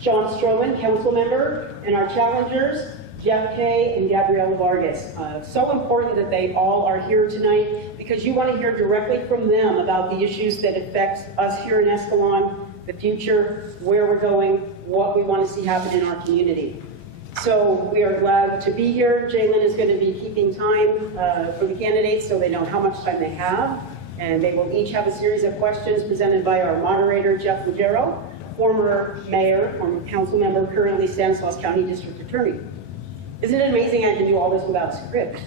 Sean Stroman, council member, and our challengers, Jeff Kay and Gabriela Vargas. So important that they all are here tonight because you want to hear directly from them about the issues that affect us here in Escalon, the future, where we're going, what we want to see happen in our community. So we are glad to be here. Jalen is going to be keeping time for the candidates so they know how much time they have. And they will each have a series of questions presented by our moderator, Jeff Ruggiero, former mayor, former council member, currently Stanislaus County District Attorney. Isn't it amazing I can do all this without script?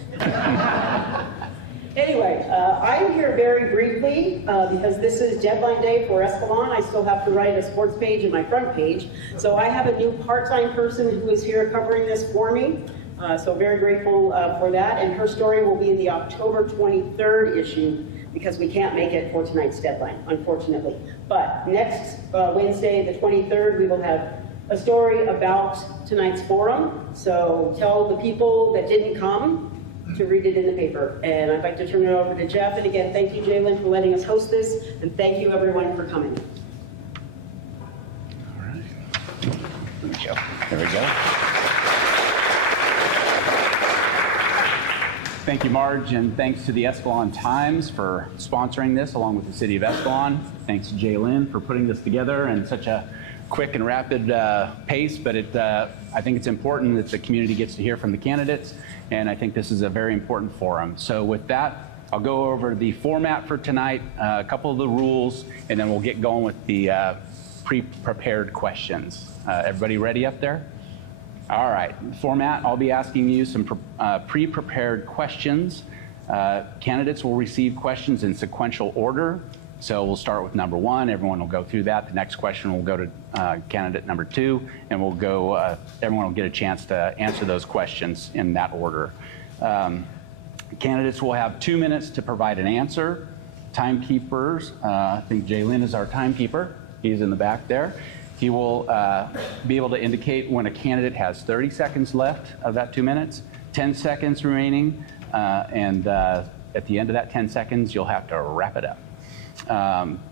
Anyway, I'm here very briefly because this is deadline day for Escalon. I still have to write a sports page and my front page. So I have a new part-time person who is here covering this for me. So very grateful for that. And her story will be in the October 23rd issue because we can't make it for tonight's deadline, unfortunately. But next Wednesday, the 23rd, we will have a story about tonight's forum. So tell the people that didn't come to read it in the paper. And I'd like to turn it over to Jeff. And again, thank you, Jalen, for letting us host this. And thank you, everyone, for coming. All right. There we go. Thank you, Marge, and thanks to the Escalon Times for sponsoring this along with the City of Escalon. Thanks to Jalen for putting this together in such a quick and rapid pace, but I think it's important that the community gets to hear from the candidates, and I think this is a very important forum. So with that, I'll go over the format for tonight, a couple of the rules, and then we'll get going with the pre-prepared questions. Everybody ready up there? All right, format, I'll be asking you some pre-prepared questions. Candidates will receive questions in sequential order. So we'll start with number one, everyone will go through that. The next question will go to candidate number two, and we'll go, everyone will get a chance to answer those questions in that order. Candidates will have 2 minutes to provide an answer. Timekeepers, I think Jalen is our timekeeper. He's in the back there. He will be able to indicate when a candidate has 30 seconds left of that 2 minutes, 10 seconds remaining, and at the end of that 10 seconds, you'll have to wrap it up.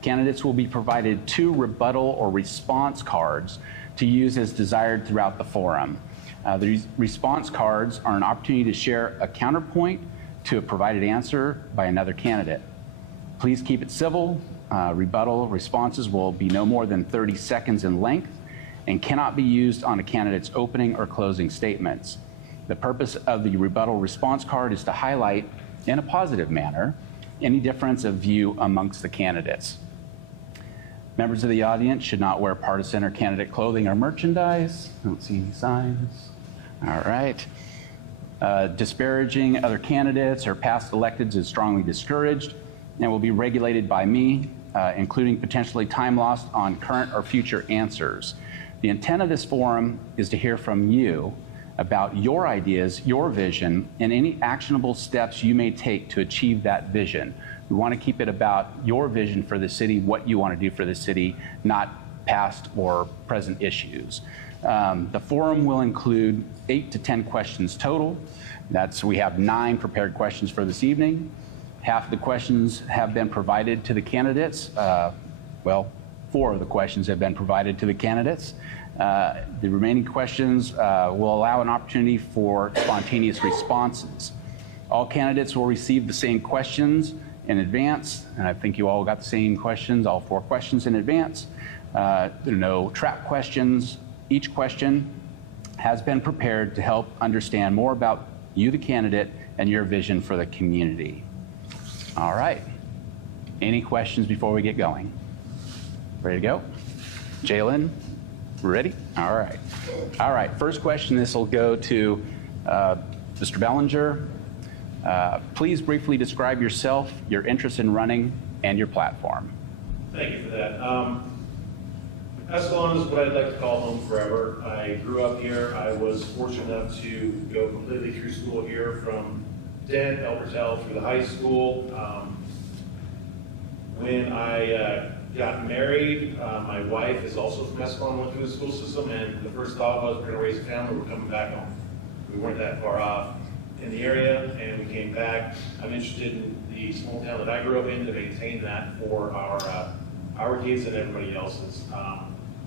Candidates will be provided 2 rebuttal or response cards to use as desired throughout the forum. The response cards are an opportunity to share a counterpoint to a provided answer by another candidate. Please keep it civil. Rebuttal responses will be no more than 30 seconds in length and cannot be used on a candidate's opening or closing statements. The purpose of the rebuttal response card is to highlight, in a positive manner, any difference of view amongst the candidates. Members of the audience should not wear partisan or candidate clothing or merchandise. I don't see any signs. All right. Disparaging other candidates or past electeds is strongly discouraged and will be regulated by me, including potentially time lost on current or future answers. The intent of this forum is to hear from you about your ideas, your vision, and any actionable steps you may take to achieve that vision. We want to keep it about your vision for the city, what you want to do for the city, not past or present issues. The forum will include 8 to 10 questions total. We have 9 prepared questions for this evening. Half of the questions have been provided to the candidates. Well, 4 of the questions have been provided to the candidates. The remaining questions will allow an opportunity for spontaneous responses. All candidates will receive the same questions in advance, and I think you all got the same questions, all 4 questions in advance. There are no trap questions. Each question has been prepared to help understand more about you, the candidate, and your vision for the community. All right. Any questions before we get going? Ready to go? Jalen, ready? All right. All right. First question, this will go to Mr. Bellinger. Please briefly describe yourself, your interest in running, and your platform. Thank you for that. Escalon is what I'd like to call home forever. I grew up here. I was fortunate enough to go completely through school here from Dent, Elbertel, through the high school. When I got married, my wife is also from Escalon, went through the school system, and the first thought was we're going to raise a family, we're coming back home. We weren't that far off in the area, and we came back. I'm interested in the small town that I grew up in to maintain that for our kids and everybody else's.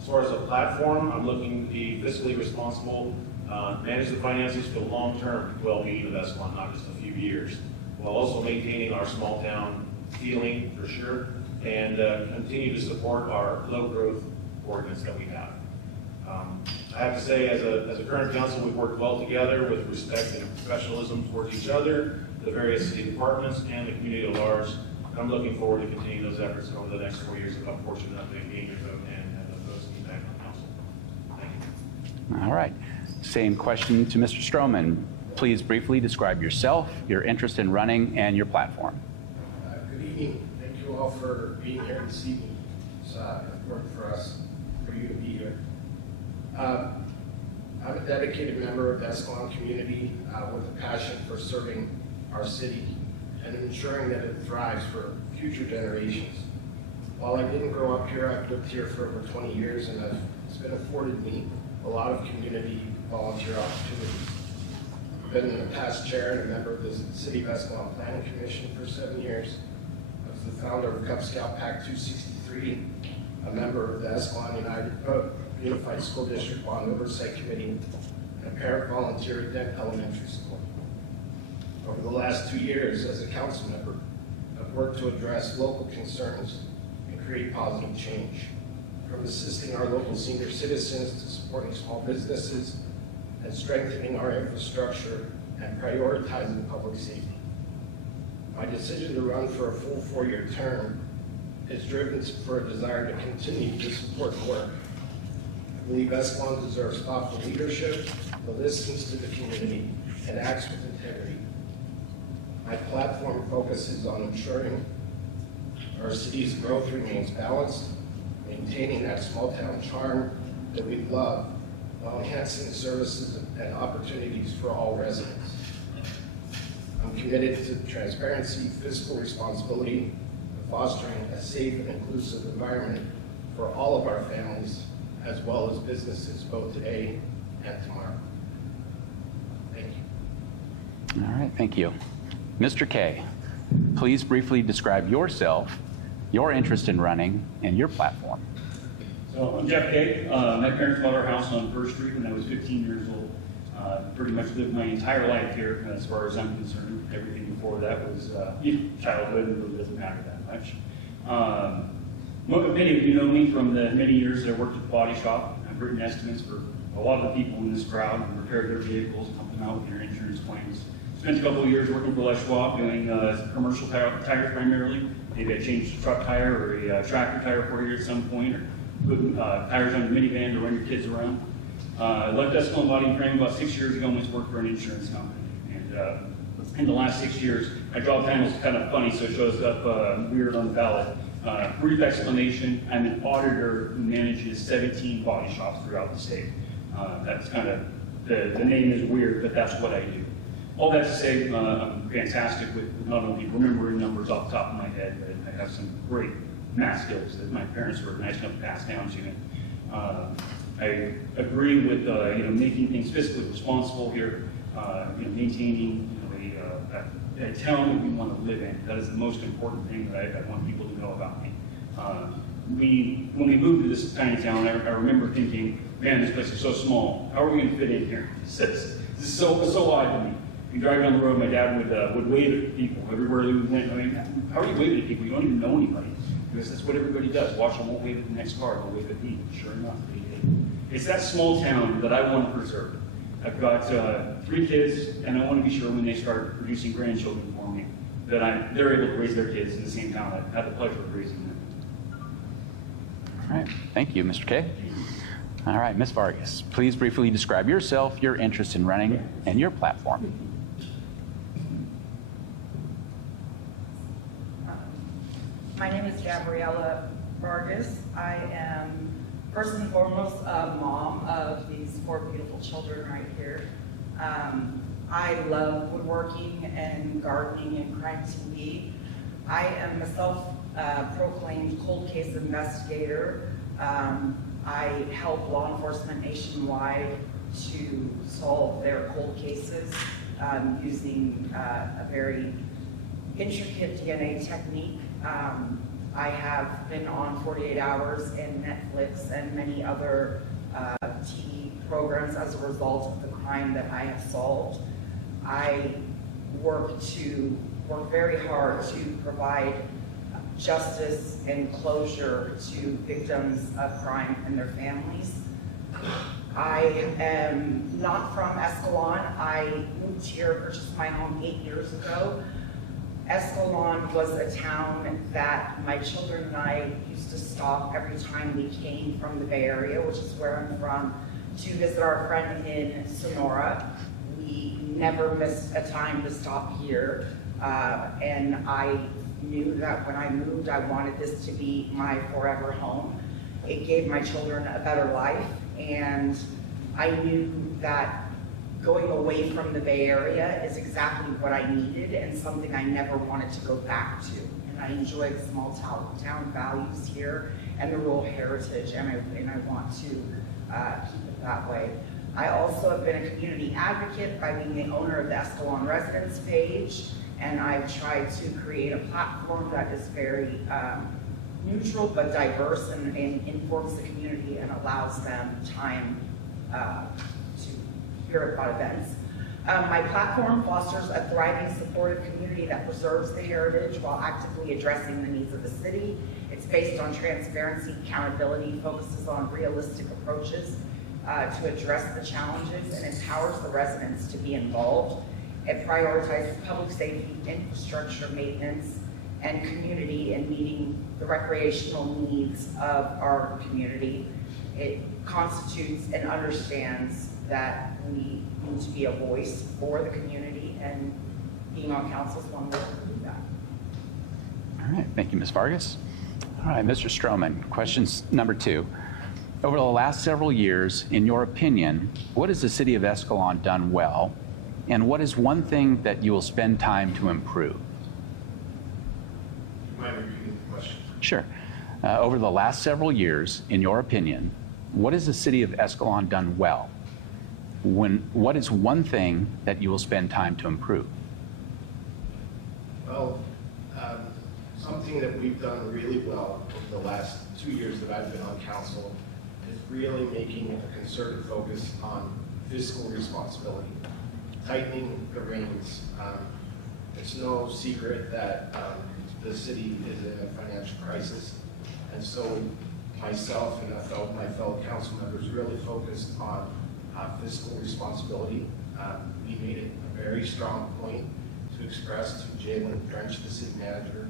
As far as a platform, I'm looking to be fiscally responsible, manage the finances for the long-term well-being of Escalon, not just a few years, while also maintaining our small town feeling for sure, and continue to support our low-growth ordinance that we have. I have to say, as a current council, we've worked well together with respect and professionalism towards each other, the various city departments, and the community at large. And I'm looking forward to continuing those efforts over the next 4 years if I'm fortunate enough to gain your vote and have those votes be back on council. Thank you. All right. Same question to Mr. Stroman. Please briefly describe yourself, your interest in running, and your platform. Good evening. Thank you all for being here this evening. It's important for us, for you to be here. I'm a dedicated member of the Escalon community with a passion for serving our city and ensuring that it thrives for future generations. While I didn't grow up here, I've lived here for over 20 years, and it's been afforded me a lot of community volunteer opportunities. I've been in the past chair and a member of the City of Escalon Planning Commission for 7 years. I was the founder of Cub Scout Pack 263, a member of the Escalon Unified School District Bond Oversight Committee, and a parent volunteer at Dent Elementary School. Over the last 2 years as a council member, I've worked to address local concerns and create positive change, from assisting our local senior citizens to supporting small businesses and strengthening our infrastructure and prioritizing public safety. My decision to run for a full 4-year term is driven for a desire to continue to support work. I believe Escalon deserves thoughtful leadership that listens to the community and acts with integrity. My platform focuses on ensuring our city's growth remains balanced, maintaining that small town charm that we love, while enhancing services and opportunities for all residents. I'm committed to transparency, fiscal responsibility, and fostering a safe and inclusive environment for all of our families, as well as businesses, both today and tomorrow. Thank you. All right, thank you. Mr. Kay, please briefly describe yourself, your interest in running, and your platform. So I'm Jeff Kay. My parents bought our house on First Street when I was 15 years old. Pretty much lived my entire life here, as far as I'm concerned. Everything before that was childhood, and really doesn't matter that much. Many of you know me from the many years that I worked at the body shop. I've written estimates for a lot of the people in this crowd and repaired their vehicles, helped them out with their insurance claims. Spent a couple of years working for Les Schwab doing commercial tires primarily. Maybe I changed a truck tire or a tractor tire for you at some point, or put tires on the minivan to run your kids around. I left Escalon Body and Frame about 6 years ago and went to work for an insurance company. And in the last 6 years, my job title is kind of funny, so it shows up weird on the ballot. Brief explanation, I'm an auditor who manages 17 body shops throughout the state. That's kind of, the name is weird, but that's what I do. All that to say, I'm fantastic with not only remembering numbers off the top of my head, but I have some great math skills that my parents were nice enough to pass down to me. I agree with making things fiscally responsible here, maintaining a town that we want to live in. That is the most important thing that I want people to know about me. When we moved to this tiny town, I remember thinking, man, this place is so small. How are we going to fit in here? This is so odd to me. You drive down the road, my dad would wave at people everywhere we went. I mean, how are you waving at people? You don't even know anybody. Because that's what everybody does. Watch them, won't wave at the next car, they'll wave at me. Sure enough, they did. It's that small town that I want to preserve. I've got 3 kids, and I want to be sure when they start producing grandchildren for me, that they're able to raise their kids in the same town I've had the pleasure of raising them. All right, thank you, Mr. Kay. All right, Ms. Vargas, please briefly describe yourself, your interest in running, and your platform. My name is Gabriella Vargas. I am first and foremost a mom of these 4 beautiful children right here. I love woodworking and gardening and crime TV. I am a self-proclaimed cold case investigator. I help law enforcement nationwide to solve their cold cases using a very intricate DNA technique. I have been on 48 Hours and Netflix and many other TV programs as a result of the crime that I have solved. I work very hard to provide justice and closure to victims of crime and their families. I am not from Escalon. I moved here, purchased my home 8 years ago. Escalon was a town that my children and I used to stop every time we came from the Bay Area, which is where I'm from, to visit our friend in Sonora. We never missed a time to stop here. And I knew that when I moved, I wanted this to be my forever home. It gave my children a better life, and I knew that going away from the Bay Area is exactly what I needed and something I never wanted to go back to. And I enjoy the small town values here and the rural heritage, and I want to keep it that way. I also have been a community advocate by being the owner of the Escalon Residents page, and I've tried to create a platform that is very neutral but diverse and informs the community and allows them time to hear about events. My platform fosters a thriving, supportive community that preserves the heritage while actively addressing the needs of the city. It's based on transparency, accountability, focuses on realistic approaches to address the challenges, and empowers the residents to be involved. It prioritizes public safety, infrastructure maintenance, and community in meeting the recreational needs of our community. It constitutes and understands that we need to be a voice for the community, and being on council is one way to do that. All right, thank you, Ms. Vargas. All right, Mr. Stroman, questions number 2. Over the last several years, in your opinion, what has the city of Escalon done well, and what is one thing that you will spend time to improve? You mind repeating the question? Sure. Over the last several years, in your opinion, what has the city of Escalon done well? What is one thing that you will spend time to improve? Well, something that we've done really well over the last 2 years that I've been on council is really making a concerted focus on fiscal responsibility, tightening the reins. It's no secret that the city is in a financial crisis, and so myself and my fellow council members really focused on fiscal responsibility. We made it a very strong point to express to Jalen Drench, the city manager,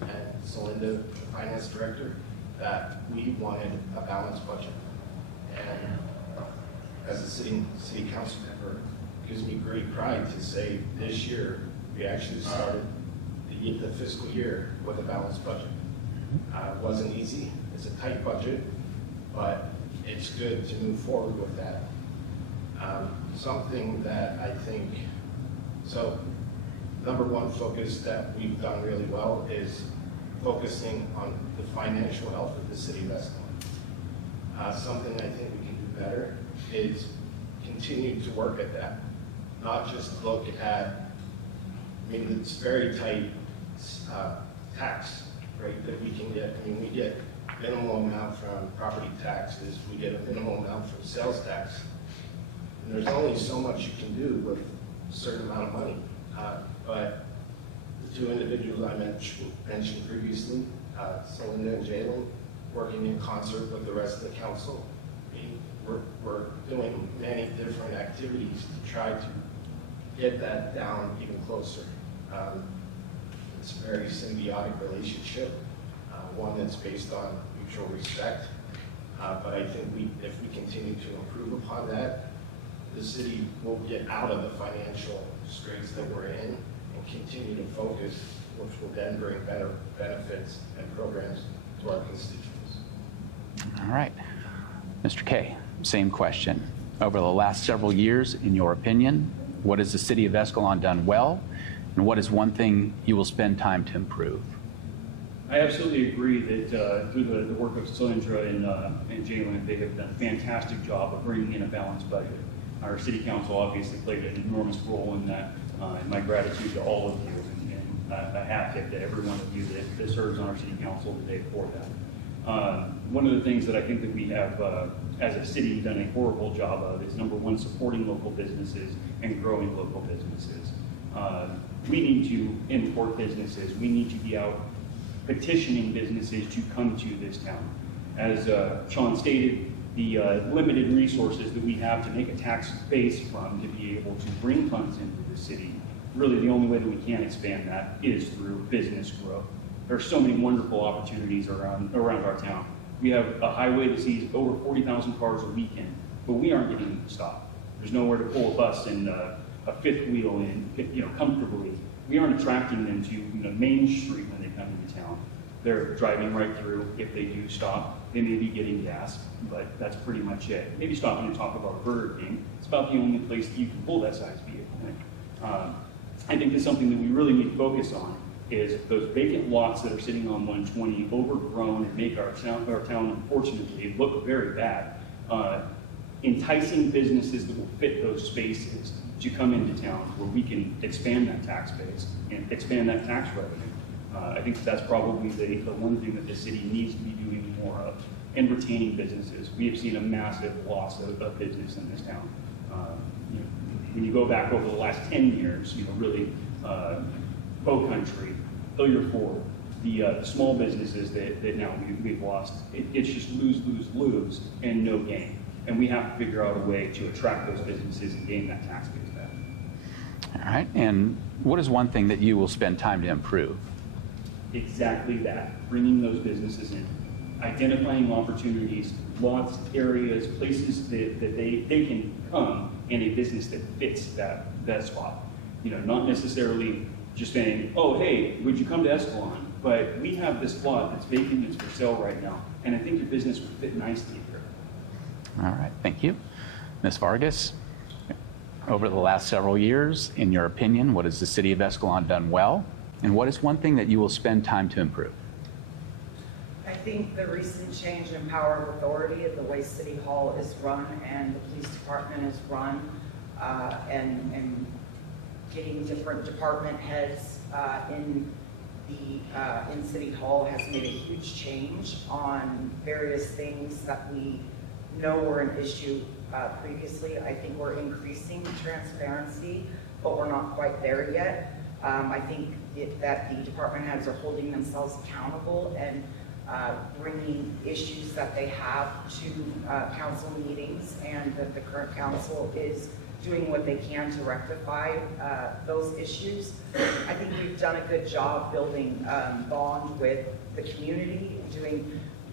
and Celinda, the finance director, that we wanted a balanced budget. And as a city council member, it gives me great pride to say this year we actually started the fiscal year with a balanced budget. It wasn't easy. It's a tight budget, but it's good to move forward with that. Something that I think, so number one focus that we've done really well is focusing on the financial health of the city of Escalon. Something I think we can do better is continue to work at that, not just look at, I mean, it's very tight tax rate that we can get. I mean, we get minimal amount from property taxes, we get a minimal amount from sales tax. And there's only so much you can do with a certain amount of money. But the 2 individuals I mentioned previously, Celinda and Jalen, working in concert with the rest of the council, we're doing many different activities to try to get that down even closer. It's a very symbiotic relationship, one that's based on mutual respect. But I think if we continue to improve upon that, the city will get out of the financial straits that we're in and continue to focus, which will then bring better benefits and programs to our constituents. All right. Mr. Kay, same question. Over the last several years, in your opinion, what has the city of Escalon done well, and what is one thing you will spend time to improve? I absolutely agree that through the work of Cylindra and Jalen, they have done a fantastic job of bringing in a balanced budget. Our city council obviously played an enormous role in that, and my gratitude to all of you. And a hat tip to every one of you that serves on our city council today for that. One of the things that I think that we have, as a city, done a horrible job of is, number one, supporting local businesses and growing local businesses. We need to import businesses. We need to be out petitioning businesses to come to this town. As Sean stated, the limited resources that we have to make a tax base from to be able to bring funds into the city, really the only way that we can expand that is through business growth. There are so many wonderful opportunities around our town. We have a highway that sees over 40,000 cars a weekend, but we aren't getting them to stop. There's nowhere to pull a bus and a fifth wheel in, comfortably. We aren't attracting them to Main Street when they come into town. They're driving right through. If they do stop, they may be getting gas, but that's pretty much it. Maybe stopping to talk about Burger King. It's about the only place that you can pull that size vehicle. I think that's something that we really need to focus on, is those vacant lots that are sitting on 120, overgrown, and make our town unfortunately look very bad. Enticing businesses that will fit those spaces to come into town where we can expand that tax base and expand that tax revenue. I think that's probably the one thing that the city needs to be doing more of, and retaining businesses. We have seen a massive loss of business in this town. When you go back over the last 10 years, really, Bow Country, Hilliard Ford, the small businesses that now we've lost, it's just lose, lose, lose, and no gain. And we have to figure out a way to attract those businesses and gain that tax base back. All right, and what is one thing that you will spend time to improve? Exactly that, bringing those businesses in, identifying opportunities, lots, areas, places that they can come, and a business that fits that spot. Not necessarily just saying, oh, hey, would you come to Escalon? But we have this lot that's vacant, it's for sale right now, and I think your business would fit nicely here. All right, thank you. Ms. Vargas, over the last several years, in your opinion, what has the city of Escalon done well? And what is one thing that you will spend time to improve? I think the recent change in power of authority of the way City Hall is run and the police department is run, and getting different department heads in City Hall has made a huge change on various things that we know were an issue previously. I think we're increasing transparency, but we're not quite there yet. I think that the department heads are holding themselves accountable and bringing issues that they have to council meetings, and that the current council is doing what they can to rectify those issues. I think we've done a good job building bond with the community.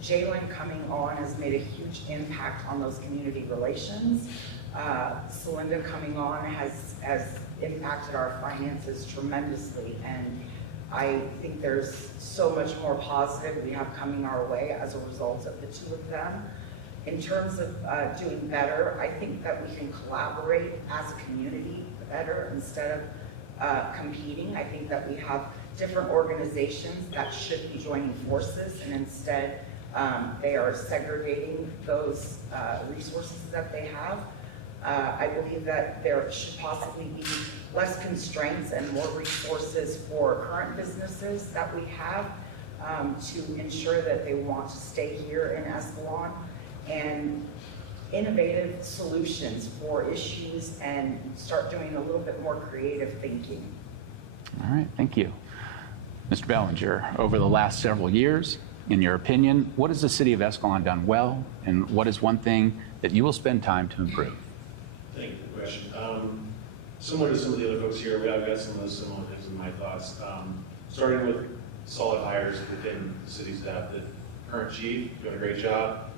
Jalen coming on has made a huge impact on those community relations. Celinda coming on has impacted our finances tremendously, and I think there's so much more positive we have coming our way as a result of the two of them. In terms of doing better, I think that we can collaborate as a community better instead of competing. I think that we have different organizations that should be joining forces, and instead they are segregating those resources that they have. I believe that there should possibly be less constraints and more resources for current businesses that we have to ensure that they want to stay here in Escalon, and innovative solutions for issues, and start doing a little bit more creative thinking. All right, thank you. Mr. Bellinger, over the last several years, in your opinion, what has the city of Escalon done well, and what is one thing that you will spend time to improve? Thank you for the question. Similar to some of the other folks here, I've got some of those similar things in my thoughts. Starting with solid hires within the city staff. The current chief doing a great job.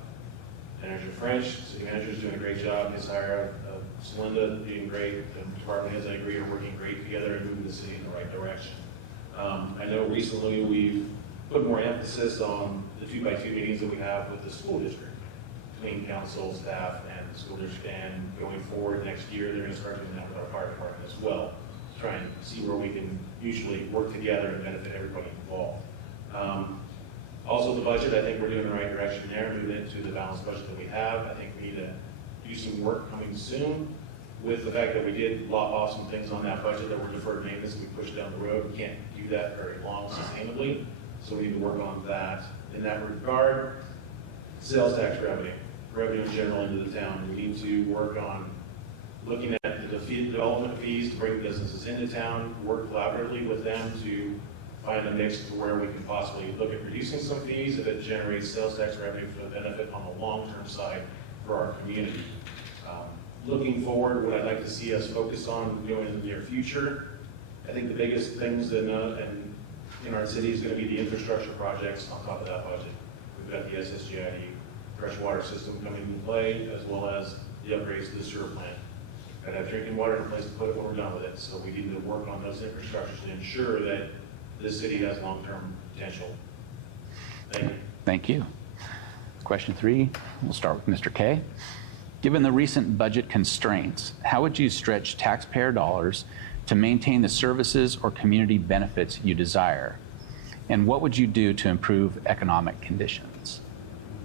Manager French, city manager, is doing a great job. His hire of Celinda being great. The department heads, I agree, are working great together and moving the city in the right direction. I know recently we've put more emphasis on the 2x2 meetings that we have with the school district, between council, staff, and the school district. And going forward next year, they're going to start doing that with our fire department as well, to try and see where we can mutually work together and benefit everybody involved. Also, the budget, I think we're doing the right direction there, moving into the balanced budget that we have. I think we need to do some work coming soon with the fact that we did lop off some things on that budget that were deferred maintenance, we pushed down the road. We can't do that very long sustainably, so we need to work on that. In that regard, sales tax revenue in general into the town. We need to work on looking at the development fees to bring businesses into town, work collaboratively with them to find a mix to where we can possibly look at reducing some fees if it generates sales tax revenue for the benefit on the long-term side for our community. Looking forward, what I'd like to see us focus on doing in the near future, I think the biggest things in our city is going to be the infrastructure projects on top of that budget. We've got the SSGID freshwater system coming into play, as well as the upgrades to the sewer plant. Got to have drinking water in a place to put it when we're done with it. So we need to work on those infrastructures to ensure that this city has long-term potential. Thank you. Thank you. Question 3, we'll start with Mr. K. Given the recent budget constraints, how would you stretch taxpayer dollars to maintain the services or community benefits you desire? And what would you do to improve economic conditions?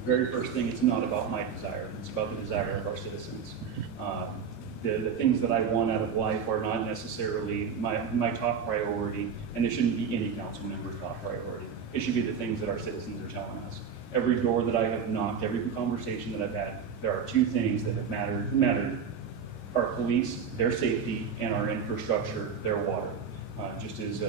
Very first thing, it's not about my desire. It's about the desire of our citizens. The things that I want out of life are not necessarily my top priority, and it shouldn't be any council member's top priority. It should be the things that our citizens are telling us. Every door that I have knocked, every conversation that I've had, there are 2 things that have mattered. Our police, their safety, and our infrastructure, their water. Just as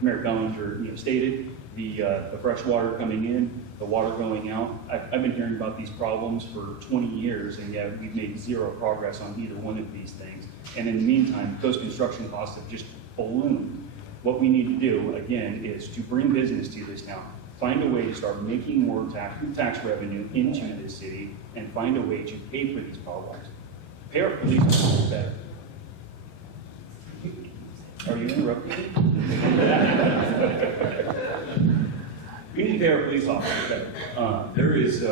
Mayor Bellinger stated, the fresh water coming in, the water going out. I've been hearing about these problems for 20 years, and yet we've made 0 progress on either one of these things. And in the meantime, those construction costs have just ballooned. What we need to do, again, is to bring business to this town. Find a way to start making more tax revenue into this city, and find a way to pay for these problems. Pay our police officers better. Are you interrupting me? We need to pay our police officers better. There is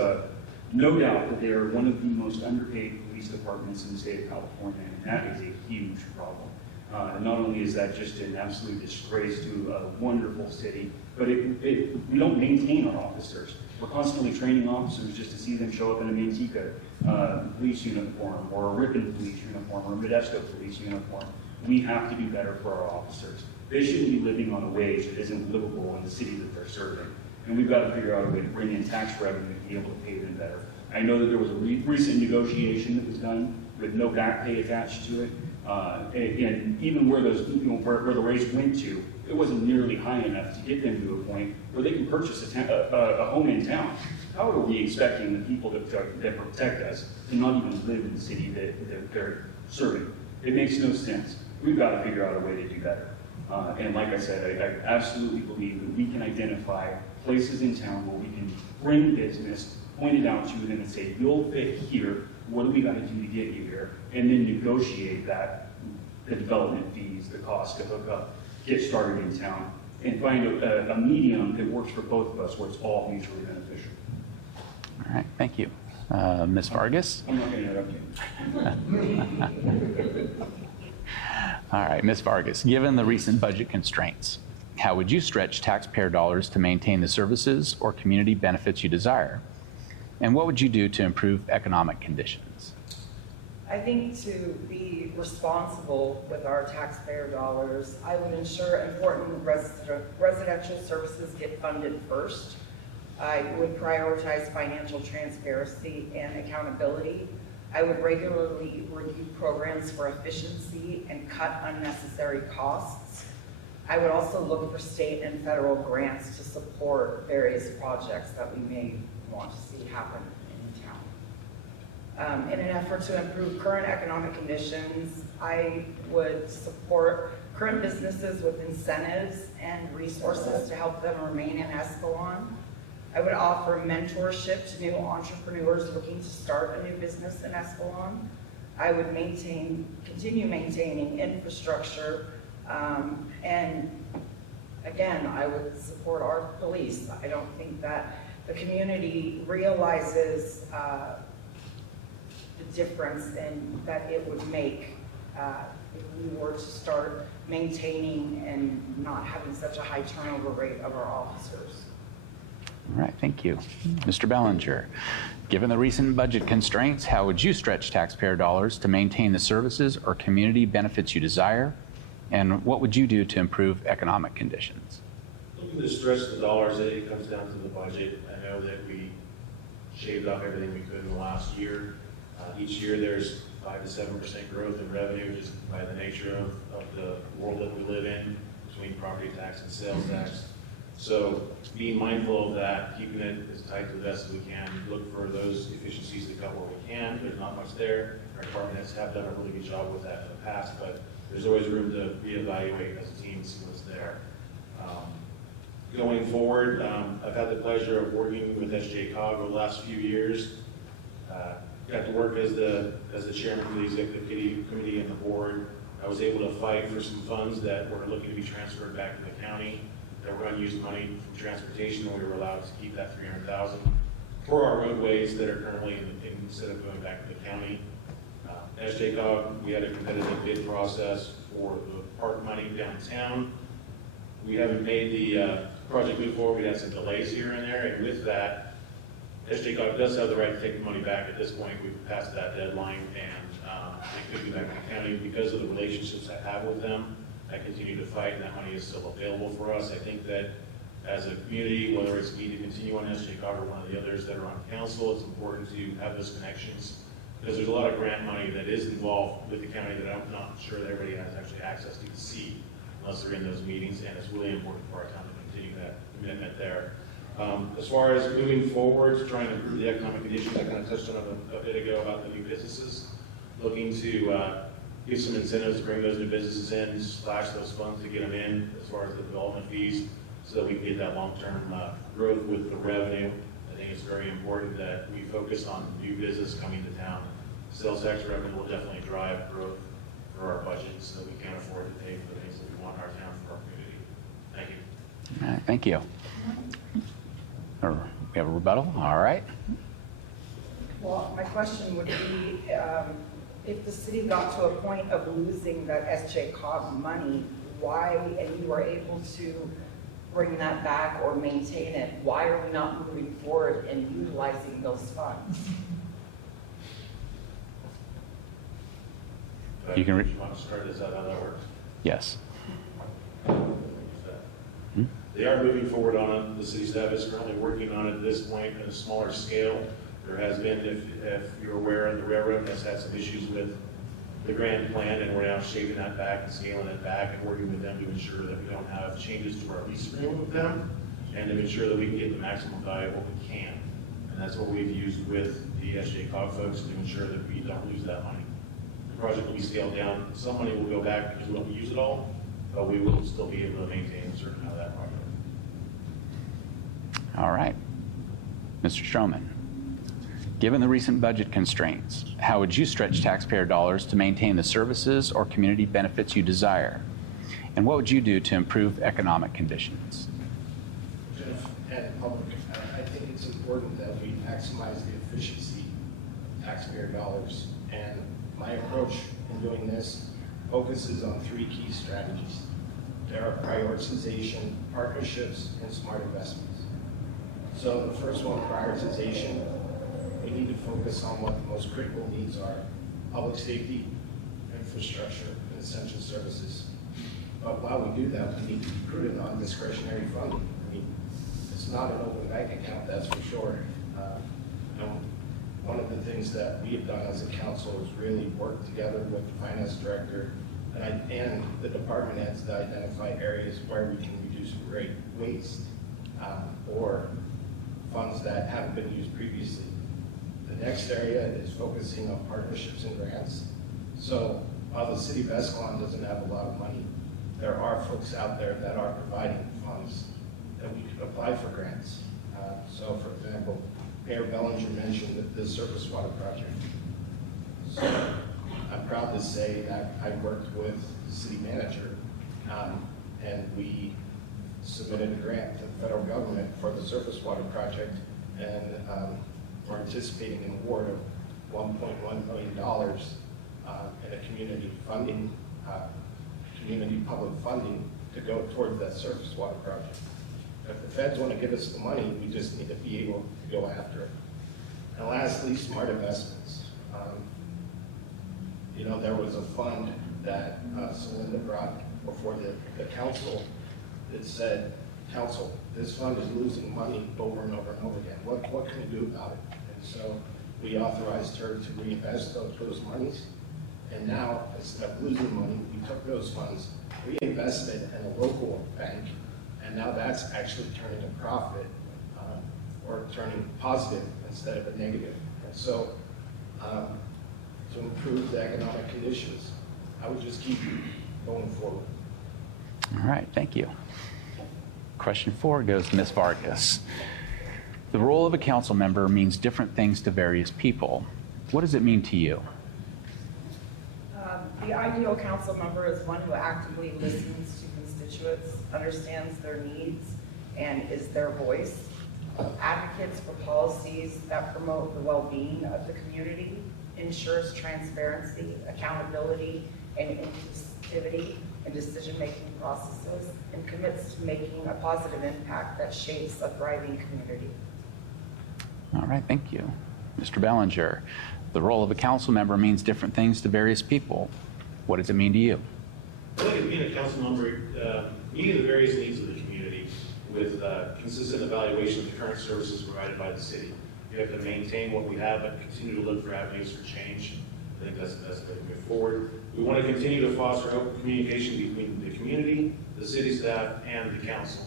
no doubt that they are one of the most underpaid police departments in the state of California, and that is a huge problem. And not only is that just an absolute disgrace to a wonderful city, but we don't maintain our officers. We're constantly training officers just to see them show up in a Manteca police uniform, or a Ripon police uniform, or a Modesto police uniform. We have to do better for our officers. They shouldn't be living on a wage that isn't livable in the city that they're serving. And we've got to figure out a way to bring in tax revenue to be able to pay them better. I know that there was a recent negotiation that was done with no back pay attached to it. And even where those, where the rates went to, it wasn't nearly high enough to get them to a point where they can purchase a home in town. How are we expecting the people that protect us to not even live in the city that they're serving? It makes no sense. We've got to figure out a way to do better. And like I said, I absolutely believe that we can identify places in town where we can bring business, point it out to them and say, you'll fit here, what do we got to do to get you here? And then negotiate that, the development fees, the cost to hook up, get started in town, and find a medium that works for both of us where it's all mutually beneficial. All right, thank you. Ms. Vargas? I'm not going to interrupt you. All right, Ms. Vargas, given the recent budget constraints, how would you stretch taxpayer dollars to maintain the services or community benefits you desire? And what would you do to improve economic conditions? I think to be responsible with our taxpayer dollars, I would ensure important residential services get funded first. I would prioritize financial transparency and accountability. I would regularly review programs for efficiency and cut unnecessary costs. I would also look for state and federal grants to support various projects that we may want to see happen in town. In an effort to improve current economic conditions, I would support current businesses with incentives and resources to help them remain in Escalon. I would offer mentorship to new entrepreneurs looking to start a new business in Escalon. I would continue maintaining infrastructure, and again, I would support our police. I don't think that the community realizes the difference in that it would make if we were to start maintaining and not having such a high turnover rate of our officers. All right, thank you. Mr. Bellinger, given the recent budget constraints, how would you stretch taxpayer dollars to maintain the services or community benefits you desire? And what would you do to improve economic conditions? Looking to stretch the dollars, it comes down to the budget. I know that we shaved off everything we could in the last year. Each year there's 5 to 7% growth in revenue just by the nature of the world that we live in between property tax and sales tax. So being mindful of that, keeping it as tight to the best as we can, look for those efficiencies to cut where we can. There's not much there. Our department heads have done a really good job with that in the past, but there's always room to reevaluate as a team and see what's there. Going forward, I've had the pleasure of working with SJCOG over the last few years. Got to work as the chairman of the executive committee and the board. I was able to fight for some funds that were looking to be transferred back to the county. That were unused money from transportation, and we were allowed to keep that $300,000 for our roadways that are currently instead of going back to the county. SJCOG, we had a competitive bid process for the park money downtown. We haven't made the project move forward. We had some delays here and there, and with that, SJCOG does have the right to take the money back at this point. We've passed that deadline, and it could be back in the county because of the relationships I have with them. I continue to fight, and that money is still available for us. I think that as a community, whether it's me to continue on SJCOG or one of the others that are on council, it's important to have those connections because there's a lot of grant money that is involved with the county that I'm not sure that everybody has actually access to see unless they're in those meetings, and it's really important for our town to continue that commitment there. As far as moving forward, trying to improve the economic conditions, I kind of touched on it a bit ago about the new businesses, looking to give some incentives to bring those new businesses in, slash those funds to get them in as far as the development fees so that we can get that long-term growth with the revenue. I think it's very important that we focus on new business coming to town. Sales tax revenue will definitely drive growth for our budget so that we can afford to pay for the things that we want in our town for our community. Thank you. All right, thank you. We have a rebuttal? All right. Well, my question would be, if the city got to a point of losing that SJCOG money, why, and you were able to bring that back or maintain it, why are we not moving forward and utilizing those funds? You can You want to start this out, how that works? Yes. They are moving forward on it. The city staff is currently working on it at this point at a smaller scale. There has been, if you're aware, the railroad has had some issues with the grand plan, and we're now shaping that back and scaling it back and working with them to ensure that we don't have changes to our lease agreement with them, and to ensure that we can get the maximum value of what we can. And that's what we've used with the SJCOG folks to ensure that we don't lose that money. The project will be scaled down. Some money will go back because we won't use it all, but we will still be able to maintain a certain amount of that project. All right. Mr. Stroman, given the recent budget constraints, how would you stretch taxpayer dollars to maintain the services or community benefits you desire? And what would you do to improve economic conditions? Jeff and public, I think it's important that we maximize the efficiency of taxpayer dollars. And my approach in doing this focuses on 3 key strategies. There are prioritization, partnerships, and smart investments. So the first one, prioritization, we need to focus on what the most critical needs are: public safety, infrastructure, and essential services. But while we do that, we need to be prudent on discretionary funding. I mean, it's not an open bank account, that's for sure. One of the things that we have done as a council is really work together with the finance director and the department heads to identify areas where we can reduce waste or funds that haven't been used previously. The next area is focusing on partnerships and grants. So while the city of Escalon doesn't have a lot of money, there are folks out there that are providing funds that we can apply for grants. So for example, Mayor Bellinger mentioned the surface water project. So I'm proud to say that I worked with the city manager and we submitted a grant to the federal government for the surface water project, and we're anticipating an award of $1.1 million in a community public funding to go towards that surface water project. If the feds want to give us the money, we just need to be able to go after it. And lastly, smart investments. You know, there was a fund that Celinda brought before the council that said, council, this fund is losing money over and over and over again. What can we do about it? And so we authorized her to reinvest those monies. And now, instead of losing money, we took those funds, reinvested in a local bank, and now that's actually turning a profit or turning positive instead of a negative. And so, to improve the economic conditions, I would just keep going forward. All right, thank you. Question 4 goes to Ms. Vargas. The role of a council member means different things to various people. What does it mean to you? The ideal council member is one who actively listens to constituents, understands their needs, and is their voice. Advocates for policies that promote the well-being of the community, ensures transparency, accountability, and inclusivity in decision-making processes, and commits to making a positive impact that shapes a thriving community. All right, thank you. Mr. Bellinger, the role of a council member means different things to various people. What does it mean to you? I think as being a council member, meeting the various needs of the community with consistent evaluation of the current services provided by the city. We have to maintain what we have and continue to look for avenues for change. I think that's the best way to move forward. We want to continue to foster open communication between the community, the city staff, and the council.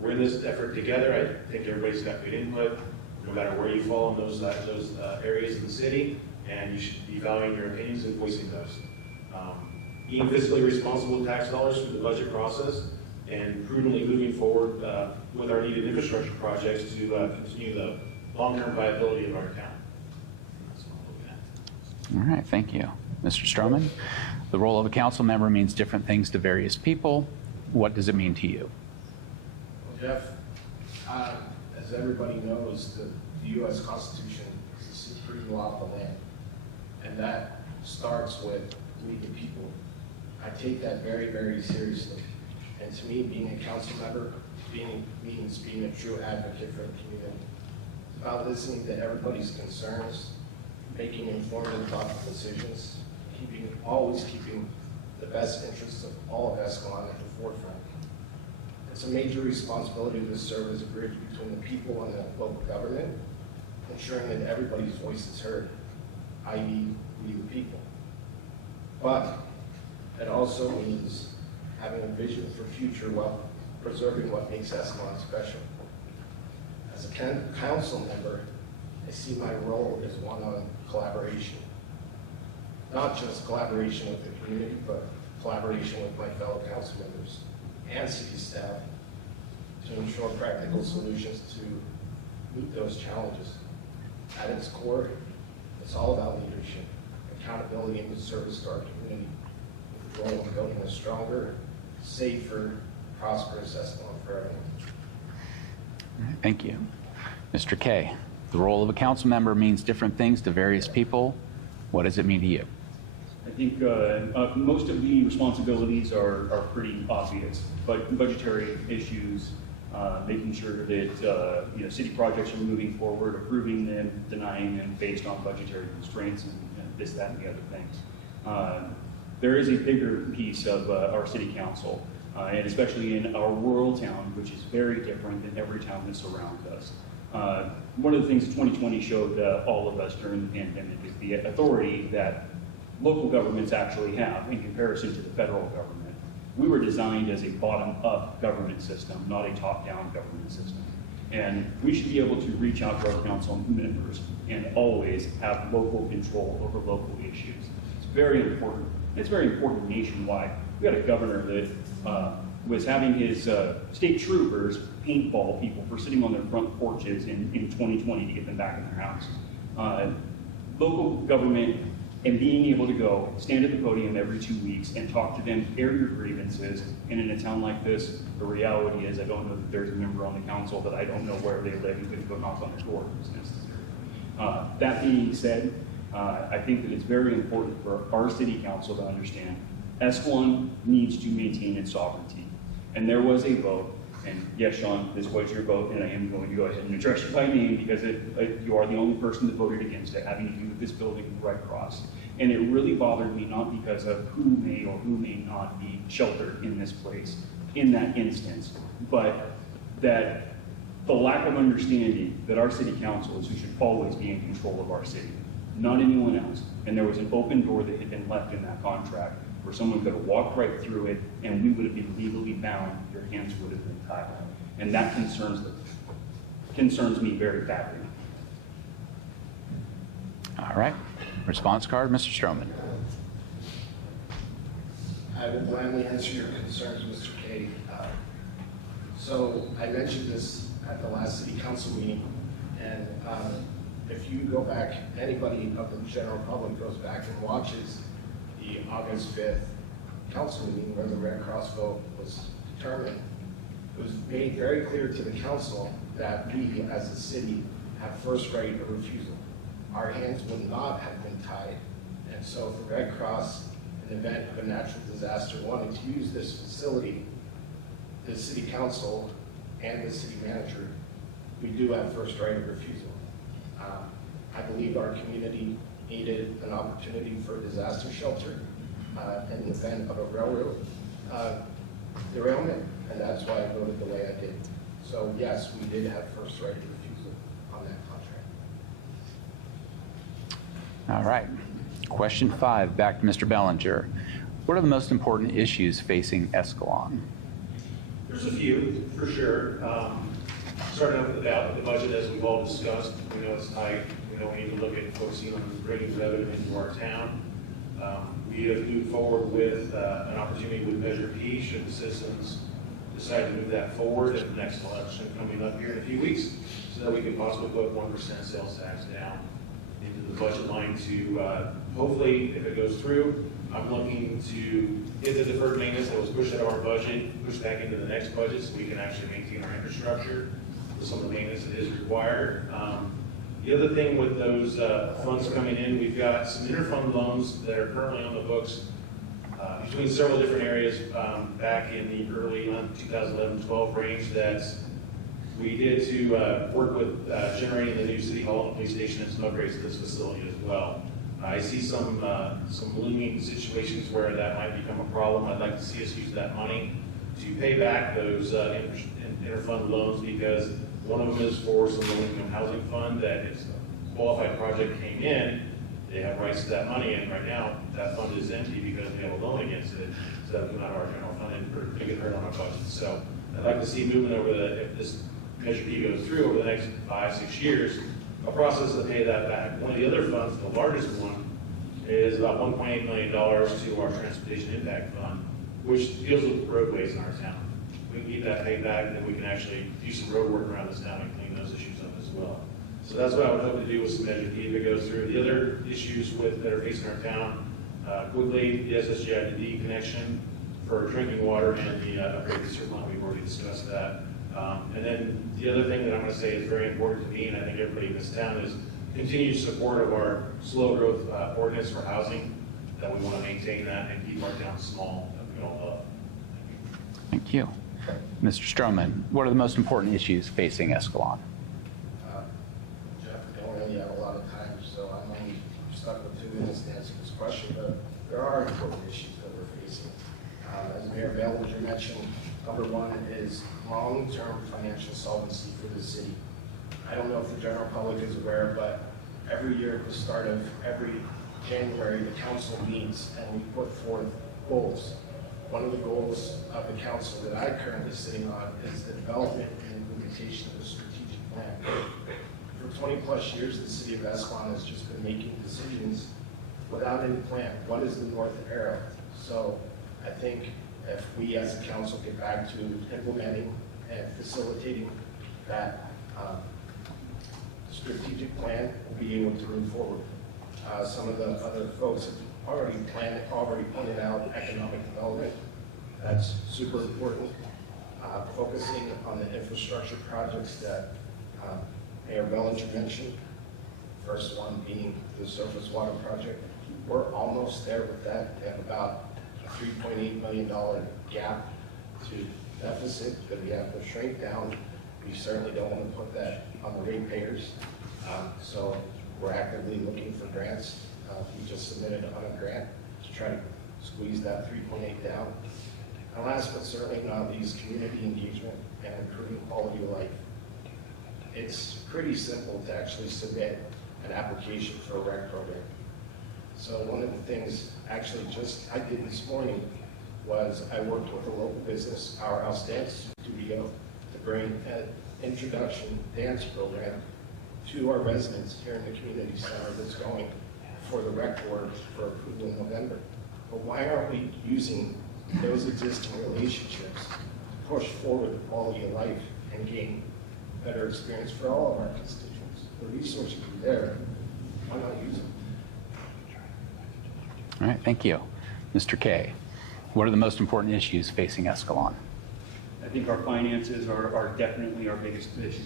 We're in this effort together. I think everybody's got good input, no matter where you fall in those areas of the city, and you should be valuing your opinions and voicing those. Being fiscally responsible with tax dollars through the budget process, and prudently moving forward with our needed infrastructure projects to continue the long-term viability of our town. That's what I'm looking at. All right, thank you. Mr. Stroman, the role of a council member means different things to various people. What does it mean to you? Well, Jeff, as everybody knows, the U.S. Constitution is the supreme law of the land, and that starts with we the people. I take that very, very seriously. And to me, being a council member means being a true advocate for the community. It's about listening to everybody's concerns, making informed and thoughtful decisions, always keeping the best interests of all of Escalon at the forefront. It's a major responsibility to serve as a bridge between the people and the local government, ensuring that everybody's voice is heard, i.e. we the people. But it also means having a vision for future while preserving what makes Escalon special. As a council member, I see my role as one on collaboration. Not just collaboration with the community, but collaboration with my fellow council members and city staff to ensure practical solutions to meet those challenges. At its core, it's all about leadership, accountability, and service to our community, with the goal of building a stronger, safer, prosperous Escalon for everyone. All right, thank you. Mr. Kay, the role of a council member means different things to various people. What does it mean to you? I think most of the responsibilities are pretty obvious, but budgetary issues, making sure that city projects are moving forward, approving them, denying them based on budgetary constraints, and this, that, and the other things. There is a bigger piece of our city council, and especially in our rural town, which is very different than every town that surrounds us. One of the things that 2020 showed all of us during the pandemic is the authority that local governments actually have in comparison to the federal government. We were designed as a bottom-up government system, not a top-down government system. And we should be able to reach out to our council members and always have local control over local issues. It's very important. It's very important nationwide. We had a governor that was having his state troopers paintball people for sitting on their front porches in 2020 to get them back in their house. Local government and being able to go stand at the podium every 2 weeks and talk to them, air your grievances. And in a town like this, the reality is I don't know that there's a member on the council that I don't know where they live and couldn't go knock on their door if it's necessary. That being said, I think that it's very important for our city council to understand Escalon needs to maintain its sovereignty. And there was a vote And yes, Sean, this was your vote, and I am going to go ahead and address you by name because you are the only person that voted against it, having to do with this building right across. And it really bothered me, not because of who may or who may not be sheltered in this place in that instance, but that the lack of understanding that our city council is who should always be in control of our city, not anyone else. And there was an open door that had been left in that contract where someone could have walked right through it and we would have been legally bound, your hands would have been tied. And that concerns me very badly. All right. Response card, Mr. Stroman. I will gladly answer your concerns, Mr. Kay. So I mentioned this at the last city council meeting, and if you go back, anybody of the general public goes back and watches the August 5th council meeting where the Red Cross vote was determined, it was made very clear to the council that we, as a city, have first right of refusal. Our hands would not have been tied. And so if the Red Cross, in the event of a natural disaster, wanted to use this facility, the city council and the city manager, we do have first right of refusal. I believe our community needed an opportunity for a disaster shelter in the event of a railroad derailment, and that's why I voted the way I did. So yes, we did have first right of refusal on that contract. All right. Question 5, back to Mr. Bellinger. What are the most important issues facing Escalon? There's a few, for sure. Starting off with the budget, as we've all discussed, we know it's tight. We know we need to look at focusing on bringing revenue into our town. We have moved forward with an opportunity with Measure P, should the citizens decide to move that forward at the next election coming up here in a few weeks, so that we can possibly put 1% sales tax down into the budget line to hopefully, if it goes through, I'm looking to get the deferred maintenance that was pushed out of our budget, pushed back into the next budget so we can actually maintain our infrastructure with some of the maintenance that is required. The other thing with those funds coming in, we've got some interfund loans that are currently on the books between several different areas back in the early 2011-12 range that we did to work with generating the new City Hall and police station and some upgrades to this facility as well. I see some looming situations where that might become a problem. I'd like to see us use that money to pay back those interfund loans, because one of them is for some low-income housing fund that if a qualified project came in, they have rights to that money, and right now that fund is empty because we have a loan against it, so that would come out of our general fund and take it hurt on our budget. So I'd like to see movement over if this Measure P goes through over the next 5-6 years, a process to pay that back. One of the other funds, the largest one, is about $1.8 million to our Transportation Impact Fund, which deals with roadways in our town. We can keep that paid back, and then we can actually do some road work around this town and clean those issues up as well. So that's what I would hope to do with some Measure P if it goes through. The other issues that are facing our town, quickly, the SSGI-D connection for drinking water and the upgrade to sewer line, we've already discussed that. And then the other thing that I'm going to say is very important to me, and I think everybody in this town, is continued support of our slow growth ordinance for housing, that we want to maintain that and keep our town small, that we all love. Thank you. Mr. Stroman, what are the most important issues facing Escalon? Jeff, I don't really have a lot of time, so I'm only stuck with 2 minutes to answer this question, but there are important issues that we're facing. As Mayor Bellinger mentioned, number 1 is long-term financial solvency for the city. I don't know if the general public is aware, but every year at the start of every January, the council meets and we put forth goals. One of the goals of the council that I'm currently sitting on is the development and implementation of a strategic plan. For 20 plus years, the city of Escalon has just been making decisions without any plan. What is the north arrow? So I think if we as a council get back to implementing and facilitating that strategic plan, we'll be able to move forward. Some of the other folks have already pointed out economic development. That's super important. Focusing on the infrastructure projects that Mayor Bellinger mentioned. First one being the surface water project. We're almost there with that. We have about a $3.8 million gap to deficit that we have to shrink down. We certainly don't want to put that on the ratepayers. So we're actively looking for grants. We just submitted on a grant to try to squeeze that 3.8 down. And last but certainly not least, community engagement and improving quality of life. It's pretty simple to actually submit an application for a rec program. So one of the things actually I did this morning was I worked with a local business, Powerhouse Dance Studio, to bring an introduction dance program to our residents here in the community center that's going for the rec board for approval in November. But why aren't we using those existing relationships to push forward the quality of life and gain better experience for all of our constituents? The resources are there, why not use them? All right, thank you. Mr. Kay, what are the most important issues facing Escalon? I think our finances are definitely our biggest issue.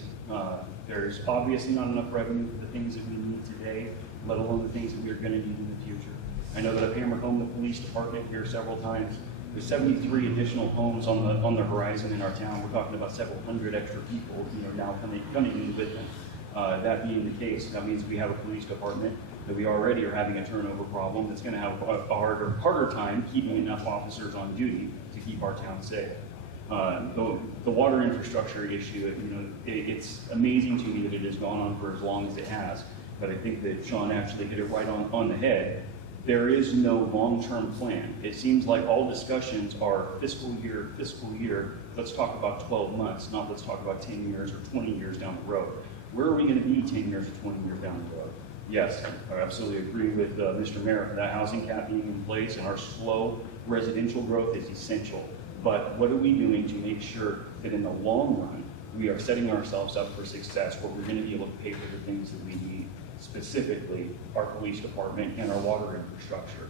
There's obviously not enough revenue for the things that we need today, let alone the things that we're going to need in the future. I know that I've hammered home the police department here several times. There's 73 additional homes on the horizon in our town. We're talking about several hundred extra people, now coming in with them. That being the case, that means we have a police department that we already are having a turnover problem that's going to have a harder time keeping enough officers on duty to keep our town safe. The water infrastructure issue, it's amazing to me that it has gone on for as long as it has, but I think that Sean actually hit it right on the head. There is no long-term plan. It seems like all discussions are fiscal year, let's talk about 12 months, not let's talk about 10 years or 20 years down the road. Where are we going to be 10 years or 20 years down the road? Yes, I absolutely agree with Mr. Merritt. That housing cap being in place and our slow residential growth is essential. But what are we doing to make sure that in the long run, we are setting ourselves up for success where we're going to be able to pay for the things that we need, specifically our police department and our water infrastructure.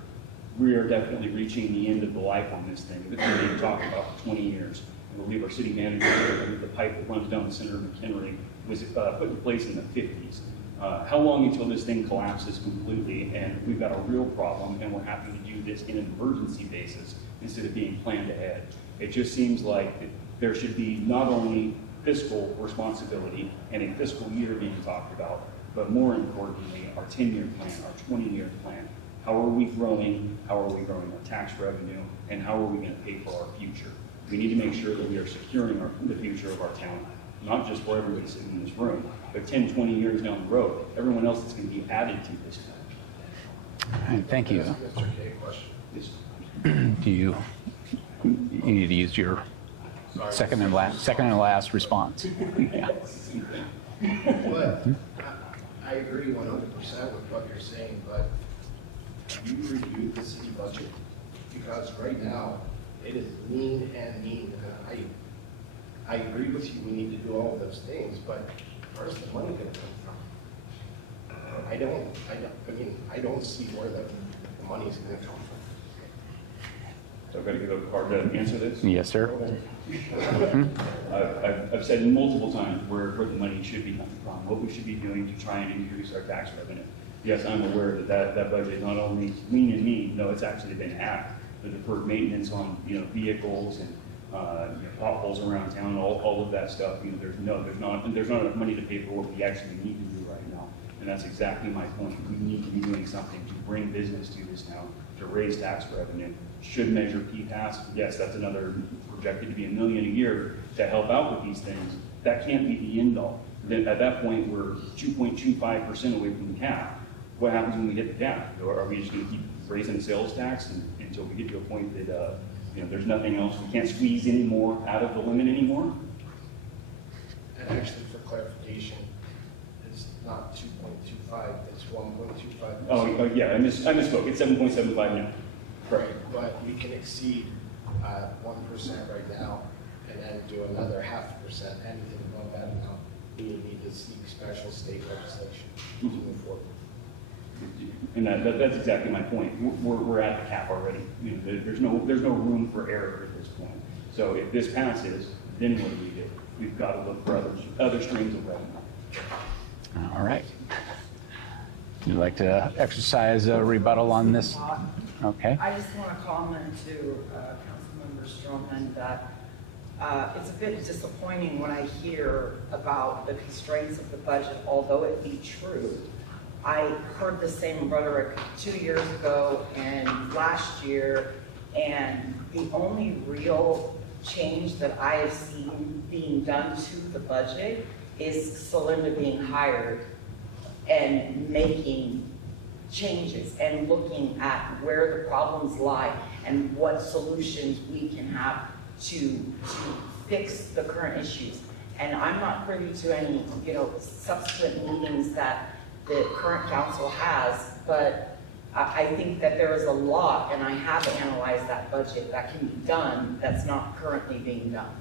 We are definitely reaching the end of the life on this thing. It's been being talked about for 20 years. I believe our city manager, the pipe that runs down the center of McHenry, was put in place in the 50s. How long until this thing collapses completely and we've got a real problem and we're having to do this in an emergency basis instead of being planned ahead? It just seems like there should be not only fiscal responsibility and a fiscal year being talked about, but more importantly, our 10-year plan, our 20-year plan. How are we growing? How are we growing our tax revenue? And how are we going to pay for our future? We need to make sure that we are securing the future of our town, not just for everybody sitting in this room, but 10, 20 years down the road, everyone else that's going to be added to this town. All right, thank you. Mr. K, question. Do you need to use your second and last response? Yeah. But I agree 100% with what you're saying, but you reviewed the city budget because right now it is mean and mean. And I agree with you, we need to do all of those things, but where's the money going to come from? I don't see where the money is going to come from. So I've got to give a hard to answer this. Yes, sir. I've said multiple times where the money should be coming from, what we should be doing to try and increase our tax revenue. Yes, I'm aware that budget not only lean and mean, no, it's actually been halved. The deferred maintenance on vehicles and potholes around town, all of that stuff. There's not enough money to pay for what we actually need to do right now. And that's exactly my point. We need to be doing something to bring business to this town, to raise tax revenue. Should measure PPAS, yes, that's another projected to be $1 million a year to help out with these things. That can't be the end all. Then at that point, we're 2.25% away from the cap. What happens when we hit the cap? Or are we just going to keep raising the sales tax until we get to a point that there's nothing else? We can't squeeze any more out of the limit anymore? And actually, for clarification, it's not 2.25, it's 1.25%. Oh, yeah, I misspoke. It's 7.75 now. Right, but we can exceed 1% right now and then do another 0.5%. Anything above that amount, we need to seek special state legislation to move forward. And that's exactly my point. We're at the cap already. There's no room for error at this point. So if this passes, then what do we do? We've got to look for other streams of revenue. All right. Would you like to exercise a rebuttal on this? Okay. I just want to comment to Councilmember Stroman that It's a bit disappointing when I hear about the constraints of the budget, although it be true. I heard the same rhetoric 2 years ago and last year, and the only real change that I have seen being done to the budget is Celinda being hired and making changes and looking at where the problems lie and what solutions we can have to fix the current issues. And I'm not privy to any, subsequent meetings that the current council has, but I think that there is a lot, and I have analyzed that budget, that can be done that's not currently being done.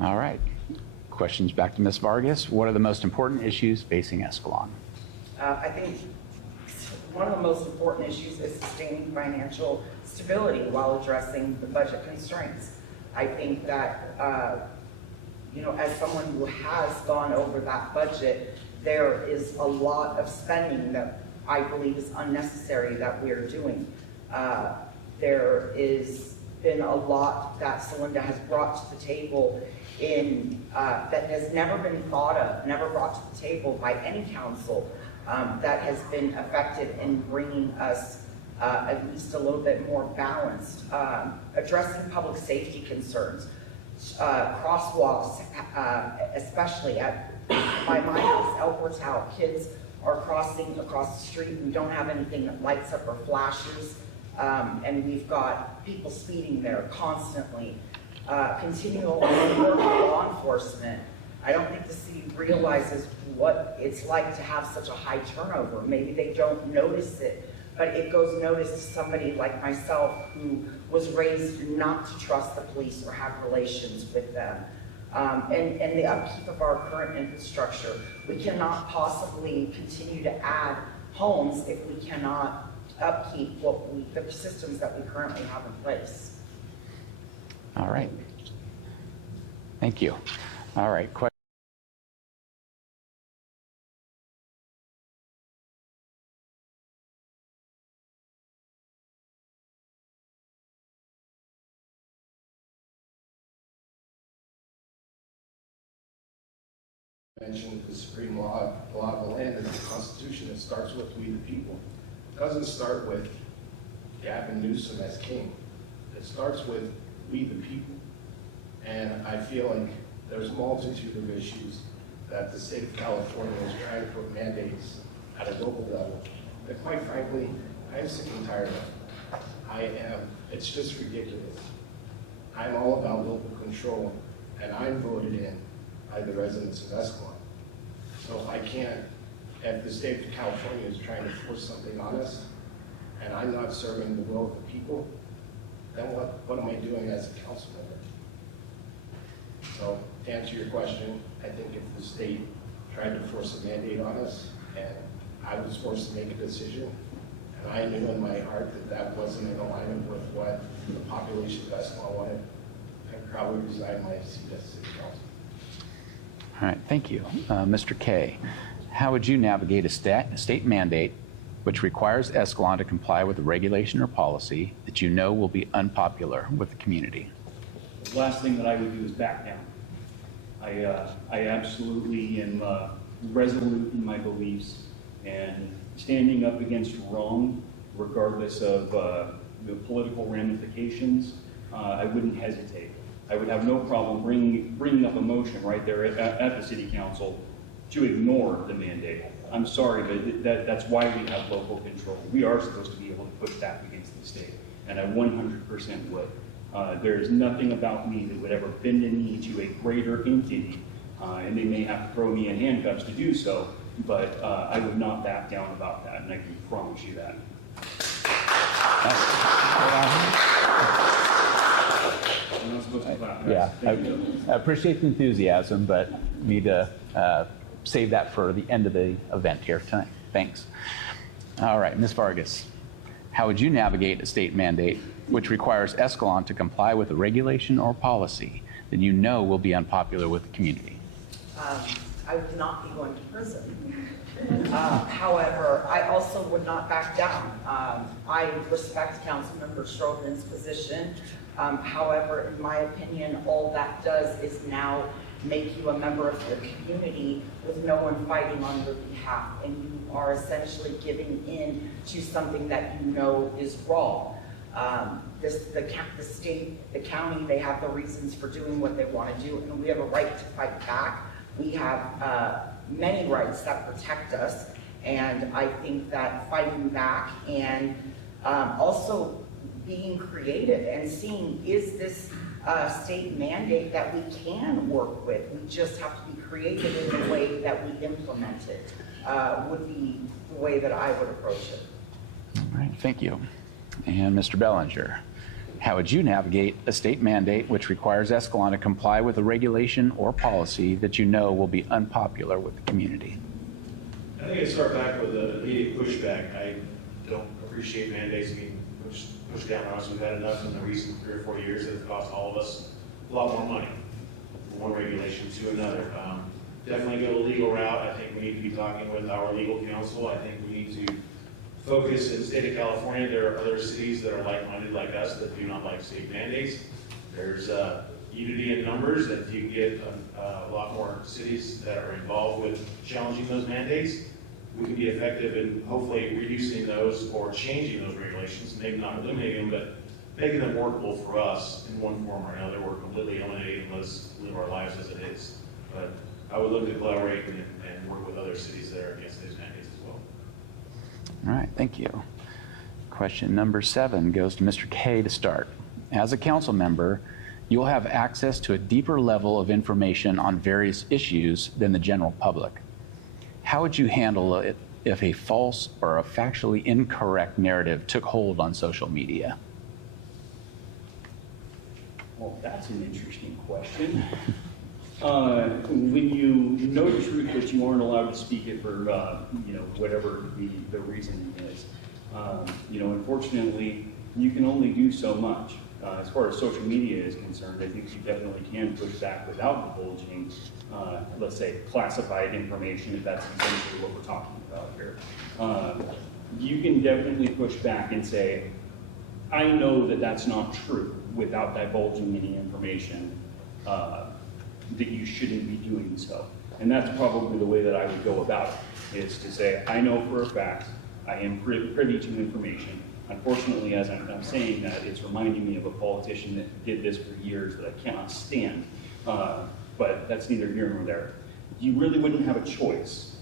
All right. Questions back to Ms. Vargas. What are the most important issues facing Escalon? I think one of the most important issues is sustaining financial stability while addressing the budget constraints. I think that, as someone who has gone over that budget, there is a lot of spending that I believe is unnecessary that we are doing. There is been a lot that Celinda has brought to the table that has never been thought of, never brought to the table by any council that has been effective in bringing us at least a little bit more balanced, addressing public safety concerns, crosswalks, especially by my house, El Portal. Kids are crossing across the street. We don't have anything that lights up or flashes, and we've got people speeding there constantly. Continual work with law enforcement. I don't think the city realizes what it's like to have such a high turnover. Maybe they don't notice it, but it goes noticed to somebody like myself who was raised not to trust the police or have relations with them. And the upkeep of our current infrastructure. We cannot possibly continue to add homes if we cannot upkeep the systems that we currently have in place. All right. Thank you. All right. Mentioned the supreme law of the land and the Constitution. It starts with we the people. It doesn't start with Gavin Newsom as king. It starts with we the people. And I feel like there's a multitude of issues that the state of California is trying to put mandates at a local level that, quite frankly, I'm sick and tired of. It's just ridiculous. I'm all about local control, and I'm voted in by the residents of Escalon. So if the state of California is trying to force something on us, and I'm not serving the will of the people, then what am I doing as a council member? So to answer your question, I think if the state tried to force a mandate on us, and I was forced to make a decision, and I knew in my heart that that wasn't in alignment with what the population of Escalon wanted, I'd probably resign my seat as city council. All right, thank you. Mr. Kay, how would you navigate a state mandate which requires Escalon to comply with a regulation or policy that you know will be unpopular with the community? The last thing that I would do is back down. I absolutely am resolute in my beliefs, and standing up against wrong, regardless of the political ramifications, I wouldn't hesitate. I would have no problem bringing up a motion right there at the city council to ignore the mandate. I'm sorry, but that's why we have local control. We are supposed to be able to push back against the state, and I 100% would. There is nothing about me that would ever bend a knee to a greater entity, and they may have to throw me in handcuffs to do so, but I would not back down about that, and I can promise you that. Yeah, I appreciate the enthusiasm, but need to save that for the end of the event here tonight. Thanks. All right, Ms. Vargas, how would you navigate a state mandate which requires Escalon to comply with a regulation or policy that you know will be unpopular with the community? I would not be going to prison. However, I also would not back down. I respect Councilmember Schroden's position. However, in my opinion, all that does is now make you a member of the community with no one fighting on your behalf, and you are essentially giving in to something that you know is wrong. The state, the county, they have the reasons for doing what they want to do, and we have a right to fight back. We have many rights that protect us, and I think that fighting back and also being creative and seeing, is this state mandate that we can work with? We just have to be creative in the way that we implement it, would be the way that I would approach it. All right, thank you. And Mr. Bellinger, how would you navigate a state mandate which requires Escalon to comply with a regulation or policy that you know will be unpopular with the community? I think I'd start back with the immediate pushback. I don't appreciate mandates being pushed down on us. We've had enough in the recent 3 or 4 years that have cost all of us a lot more money from one regulation to another. Definitely go the legal route. I think we need to be talking with our legal counsel. I think we need to focus in the state of California. There are other cities that are like-minded like us that do not like state mandates. There's unity in numbers, that you get a lot more cities that are involved with challenging those mandates. We can be effective in hopefully reducing those or changing those regulations, maybe not eliminating them, but making them workable for us in one form or another. We're completely eliminating them. Let's live our lives as it is. But I would look to collaborate and work with other cities that are against these mandates as well. All right, thank you. Question number 7 goes to Mr. K to start. As a council member, you will have access to a deeper level of information on various issues than the general public. How would you handle it if a false or a factually incorrect narrative took hold on social media? Well, that's an interesting question. When you know the truth, but you aren't allowed to speak it for, whatever the reason is. Unfortunately, you can only do so much. As far as social media is concerned, I think you definitely can push back without divulging, let's say, classified information, if that's essentially what we're talking about here. You can definitely push back and say, I know that that's not true, without divulging any information that you shouldn't be doing so. And that's probably the way that I would go about it, is to say, I know for a fact I am privy to information. Unfortunately, as I'm saying that, it's reminding me of a politician that did this for years that I cannot stand. But that's neither here nor there. You really wouldn't have a choice.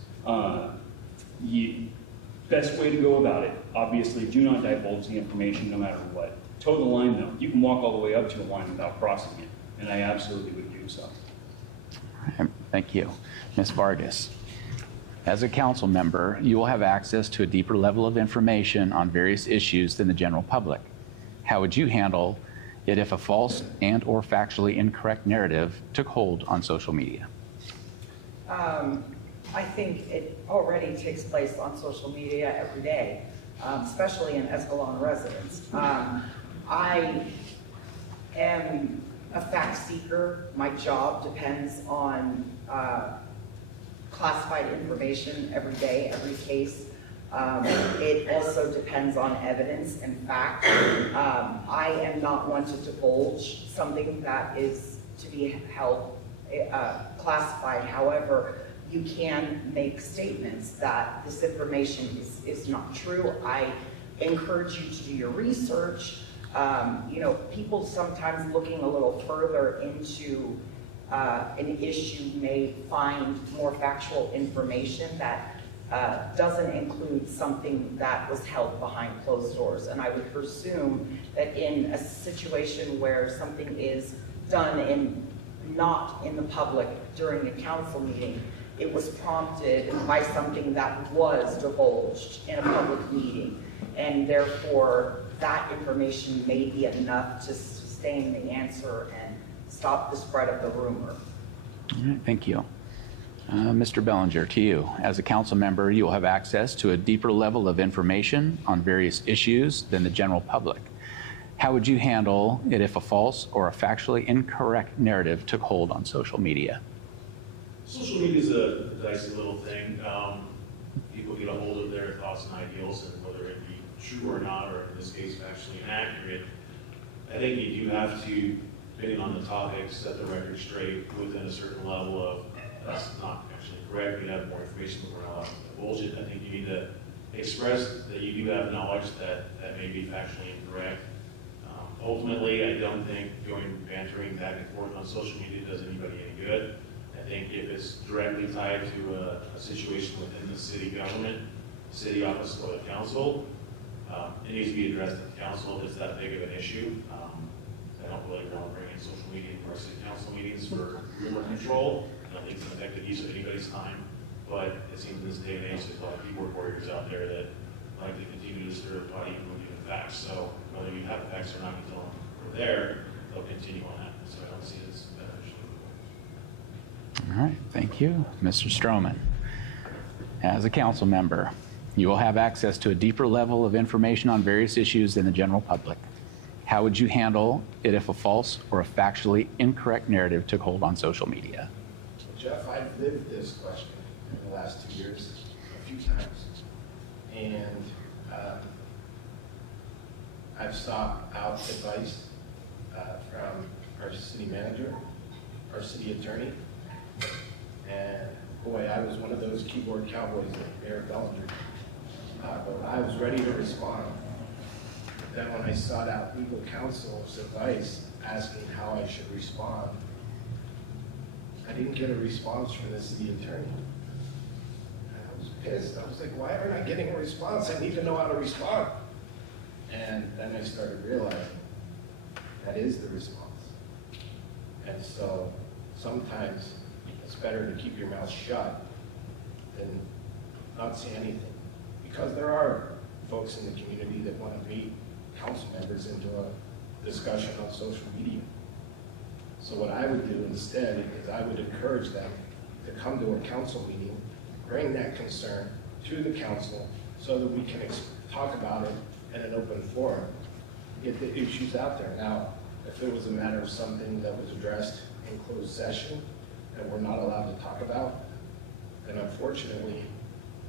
Best way to go about it, obviously, do not divulge the information no matter what. Toe the line, though. You can walk all the way up to a line without crossing it, and I absolutely would do so. All right, thank you. Ms. Vargas. As a council member, you will have access to a deeper level of information on various issues than the general public. How would you handle it if a false and or factually incorrect narrative took hold on social media? I think it already takes place on social media every day, especially in Escalon residents. I am a fact seeker. My job depends on classified information every day, every case. It also depends on evidence and fact. I am not one to divulge something that is to be held classified. However, you can make statements that this information is not true. I encourage you to do your research. People sometimes looking a little further into an issue may find more factual information that doesn't include something that was held behind closed doors. And I would presume that in a situation where something is done not in the public during a council meeting, it was prompted by something that was divulged in a public meeting. And therefore, that information may be enough to sustain the answer and stop the spread of the rumor. All right, thank you. Mr. Bellinger, to you. As a council member, you will have access to a deeper level of information on various issues than the general public. How would you handle it if a false or a factually incorrect narrative took hold on social media? Social media is a dicey little thing. people get a hold of their thoughts and ideals, and whether it be true or not, or in this case, factually inaccurate. I think you do have to, depending on the topic, set the record straight within a certain level of, that's not actually correct, we have more information, but we're not allowed to bullshit. I think you need to express that you do have knowledge that may be factually incorrect. Ultimately, I don't think going bantering back and forth on social media does anybody any good. I think if it's directly tied to a situation within the city government, city office, or the council, it needs to be addressed at the council if it's that big of an issue. I don't really want to bring in social media into our city council meetings for rumor control. I don't think it's an effective use of anybody's time, but it seems in this day and age, there's a lot of keyboard warriors out there that like to continue to stir the pot even when given facts. So whether you have the facts or not until we're there, they'll continue on that. So I don't see it as beneficial. All right, thank you. Mr. Stroman, as a council member, you will have access to a deeper level of information on various issues than the general public. How would you handle it if a false or a factually incorrect narrative took hold on social media? Jeff, I've lived this question in the last 2 years a few times. And I've sought out advice from our city manager, our city attorney, and boy, I was one of those keyboard cowboys like Mayor Bellinger. But I was ready to respond. Then when I sought out legal counsel's advice asking how I should respond, I didn't get a response from the city attorney. I was pissed. I was like, why aren't I getting a response? I need to know how to respond. And then I started realizing that is the response. And so sometimes it's better to keep your mouth shut than not say anything. Because there are folks in the community that want to meet council members into a discussion on social media. So what I would do instead is I would encourage them to come to a council meeting, bring that concern to the council so that we can talk about it in an open forum, get the issues out there. Now, if it was a matter of something that was addressed in closed session and we're not allowed to talk about, then unfortunately,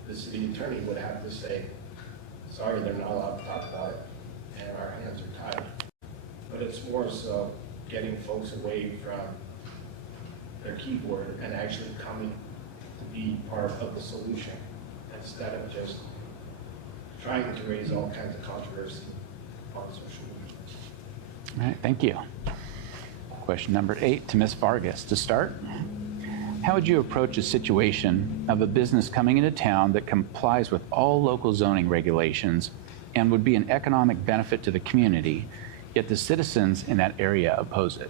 the city attorney would have to say, sorry, they're not allowed to talk about it, and our hands are tied. But it's more so getting folks away from their keyboard and actually coming to be part of the solution instead of just trying to raise all kinds of controversy on social media. All right, thank you. Question number 8 to Ms. Vargas. To start, how would you approach a situation of a business coming into town that complies with all local zoning regulations and would be an economic benefit to the community, yet the citizens in that area oppose it?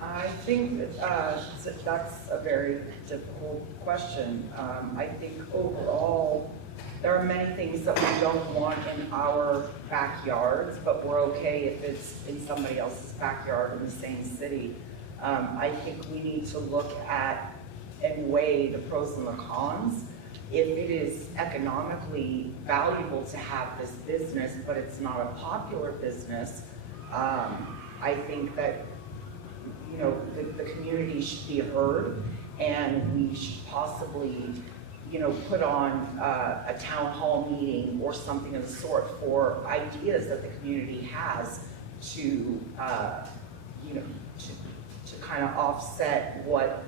I think that that's a very difficult question. I think overall, there are many things that we don't want in our backyards, but we're okay if it's in somebody else's backyard in the same city. I think we need to look at and weigh the pros and the cons. If it is economically valuable to have this business, but it's not a popular business, I think that, you know, the community should be heard, and we should possibly, you know, put on a town hall meeting or something of the sort for ideas that the community has to, you know, to kind of offset what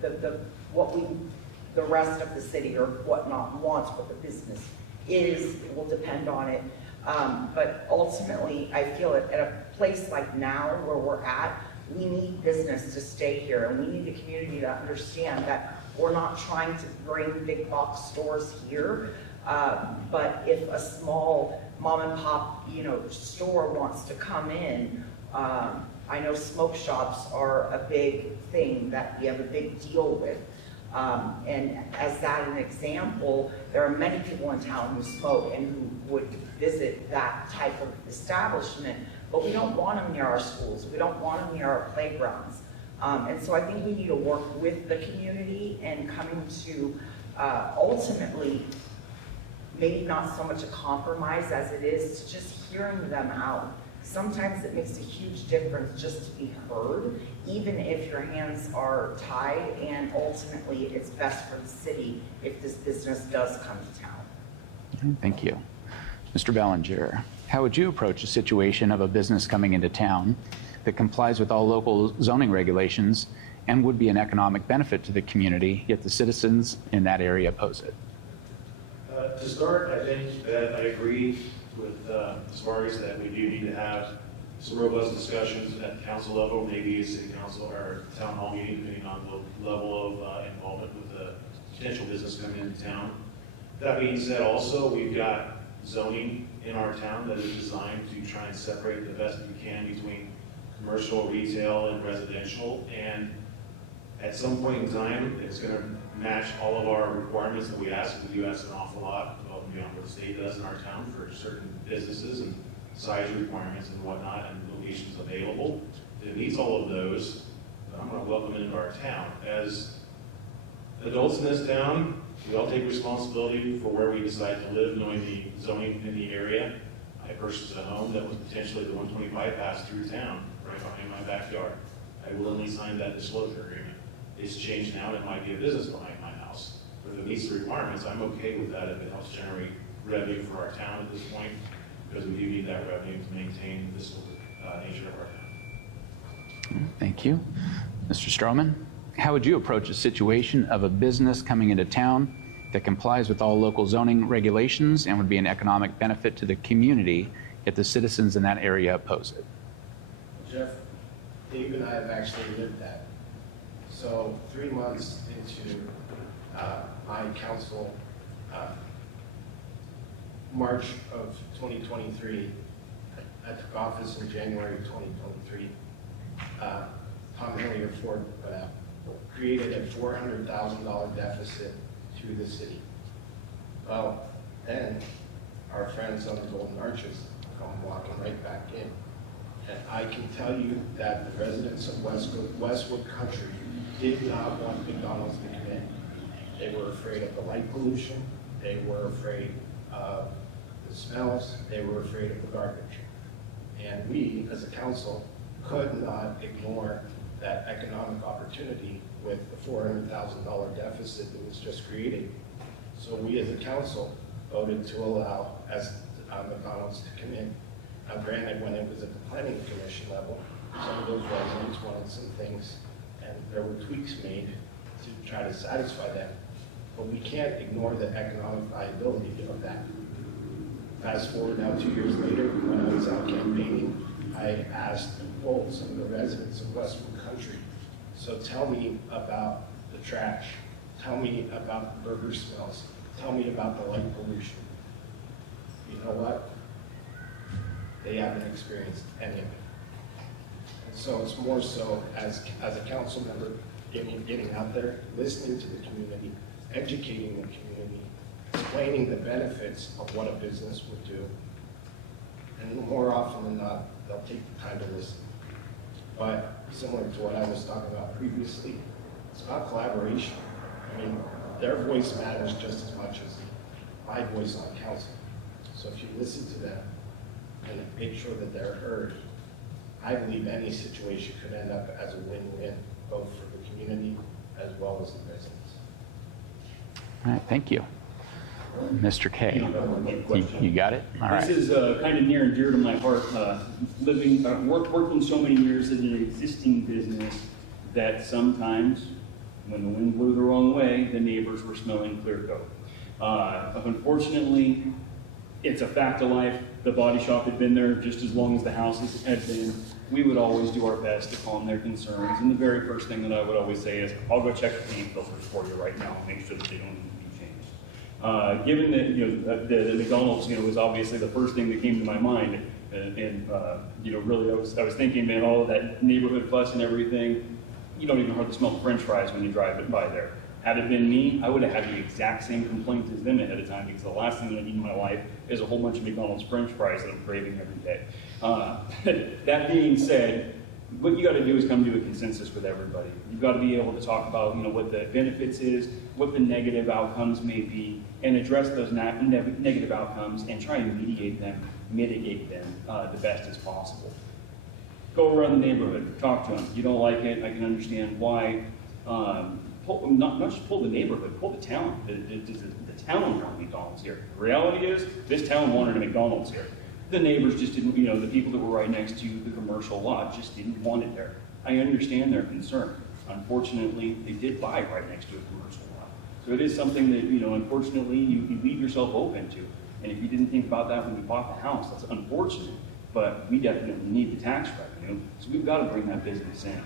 the rest of the city or whatnot wants, what the business is. It will depend on it. But ultimately, I feel at a place like now where we're at, we need business to stay here, and we need the community to understand that we're not trying to bring big box stores here. But if a small mom and pop, you know, store wants to come in, I know smoke shops are a big thing that we have a big deal with. And as that an example, there are many people in town who smoke and who would visit that type of establishment, but we don't want them near our schools. We don't want them near our playgrounds. And so I think we need to work with the community and coming to ultimately, maybe not so much a compromise as it is to just hearing them out, sometimes it makes a huge difference just to be heard, even if your hands are tied, and ultimately it's best for the city if this business does come to town. Thank you. Mr. Ballinger, how would you approach a situation of a business coming into town that complies with all local zoning regulations and would be an economic benefit to the community, yet the citizens in that area oppose it? To start, I think that I agree with Ms. Vargas that we do need to have some robust discussions at the council level, maybe a city council or town hall meeting, depending on the level of involvement with the potential business coming into town. That being said, also, we've got zoning in our town that is designed to try and separate the best we can between commercial, retail, and residential. And at some point in time, it's going to match all of our requirements that we ask. We do ask an awful lot above and beyond what the state does in our town for certain businesses and size requirements and whatnot, and locations available. If it meets all of those, then I'm going to welcome it into our town. As adults in this town, we all take responsibility for where we decide to live, knowing the zoning in the area. I purchased a home that was potentially the 125 pass through town, right behind my backyard. I willingly signed that disclosure agreement. It's changed now, and it might be a business behind my house. But if it meets the requirements, I'm okay with that if it helps generate revenue for our town at this point, because we do need that revenue to maintain the fiscal nature of our town. Thank you. Mr. Stroman, how would you approach a situation of a business coming into town that complies with all local zoning regulations and would be an economic benefit to the community, yet the citizens in that area oppose it? Jeff, Dave and I have actually lived that. So 3 months into my council, March of 2023, I took office in January 2023. Tom Henry Ford created a $400,000 deficit to the city. Well, then our friends on the Golden Arches come walking right back in. And I can tell you that the residents of Westwood Country did not want McDonald's to come in. They were afraid of the light pollution. They were afraid of the smells. They were afraid of the garbage. And we, as a council, could not ignore that economic opportunity with the $400,000 deficit that was just created. So we, as a council, voted to allow McDonald's to come in. Now, granted, when it was at the planning commission level, some of those residents wanted some things, and there were tweaks made to try to satisfy them. But we can't ignore the economic viability of that. Fast forward now 2 years later, when I was out campaigning, I asked and polled some of the residents of Westwood Country, so tell me about the trash, tell me about the burger smells, tell me about the light pollution. You know what? They haven't experienced any of it. And so it's more so as a council member, getting out there, listening to the community, educating the community, explaining the benefits of what a business would do. And more often than not, they'll take the time to listen. But similar to what I was talking about previously, it's about collaboration. I mean, their voice matters just as much as my voice on council. So if you listen to them and make sure that they're heard, I believe any situation could end up as a win-win, both for the community as well as the residents. All right, thank you. Mr. K, you got it? All right. This is kind of near and dear to my heart. Working so many years in an existing business that sometimes, when the wind blew the wrong way, the neighbors were smelling clear coat. Unfortunately, it's a fact of life. The body shop had been there just as long as the houses had been. We would always do our best to calm their concerns. And the very first thing that I would always say is, I'll go check the paint filters for you right now and make sure that they don't need to be changed. Given that the McDonald's was obviously the first thing that came to my mind, and really I was thinking, man, all of that neighborhood fuss and everything, you don't even hardly smell the French fries when you drive it by there. Had it been me, I would have had the exact same complaint as them ahead of time, because the last thing that I need in my life is a whole bunch of McDonald's French fries that I'm craving every day. That being said, what you got to do is come to a consensus with everybody. You've got to be able to talk about what the benefits is, what the negative outcomes may be, and address those negative outcomes and try and mitigate them the best as possible. Go around the neighborhood, talk to them. You don't like it, I can understand why. Not just pull the neighborhood, pull the town. The town want McDonald's here. The reality is, this town wanted a McDonald's here. The neighbors just didn't, the people that were right next to the commercial lot just didn't want it there. I understand their concern. Unfortunately, they did buy right next to a commercial lot. So it is something that, unfortunately, you leave yourself open to. And if you didn't think about that when you bought the house, that's unfortunate. But we definitely need the tax revenue, so we've got to bring that business in.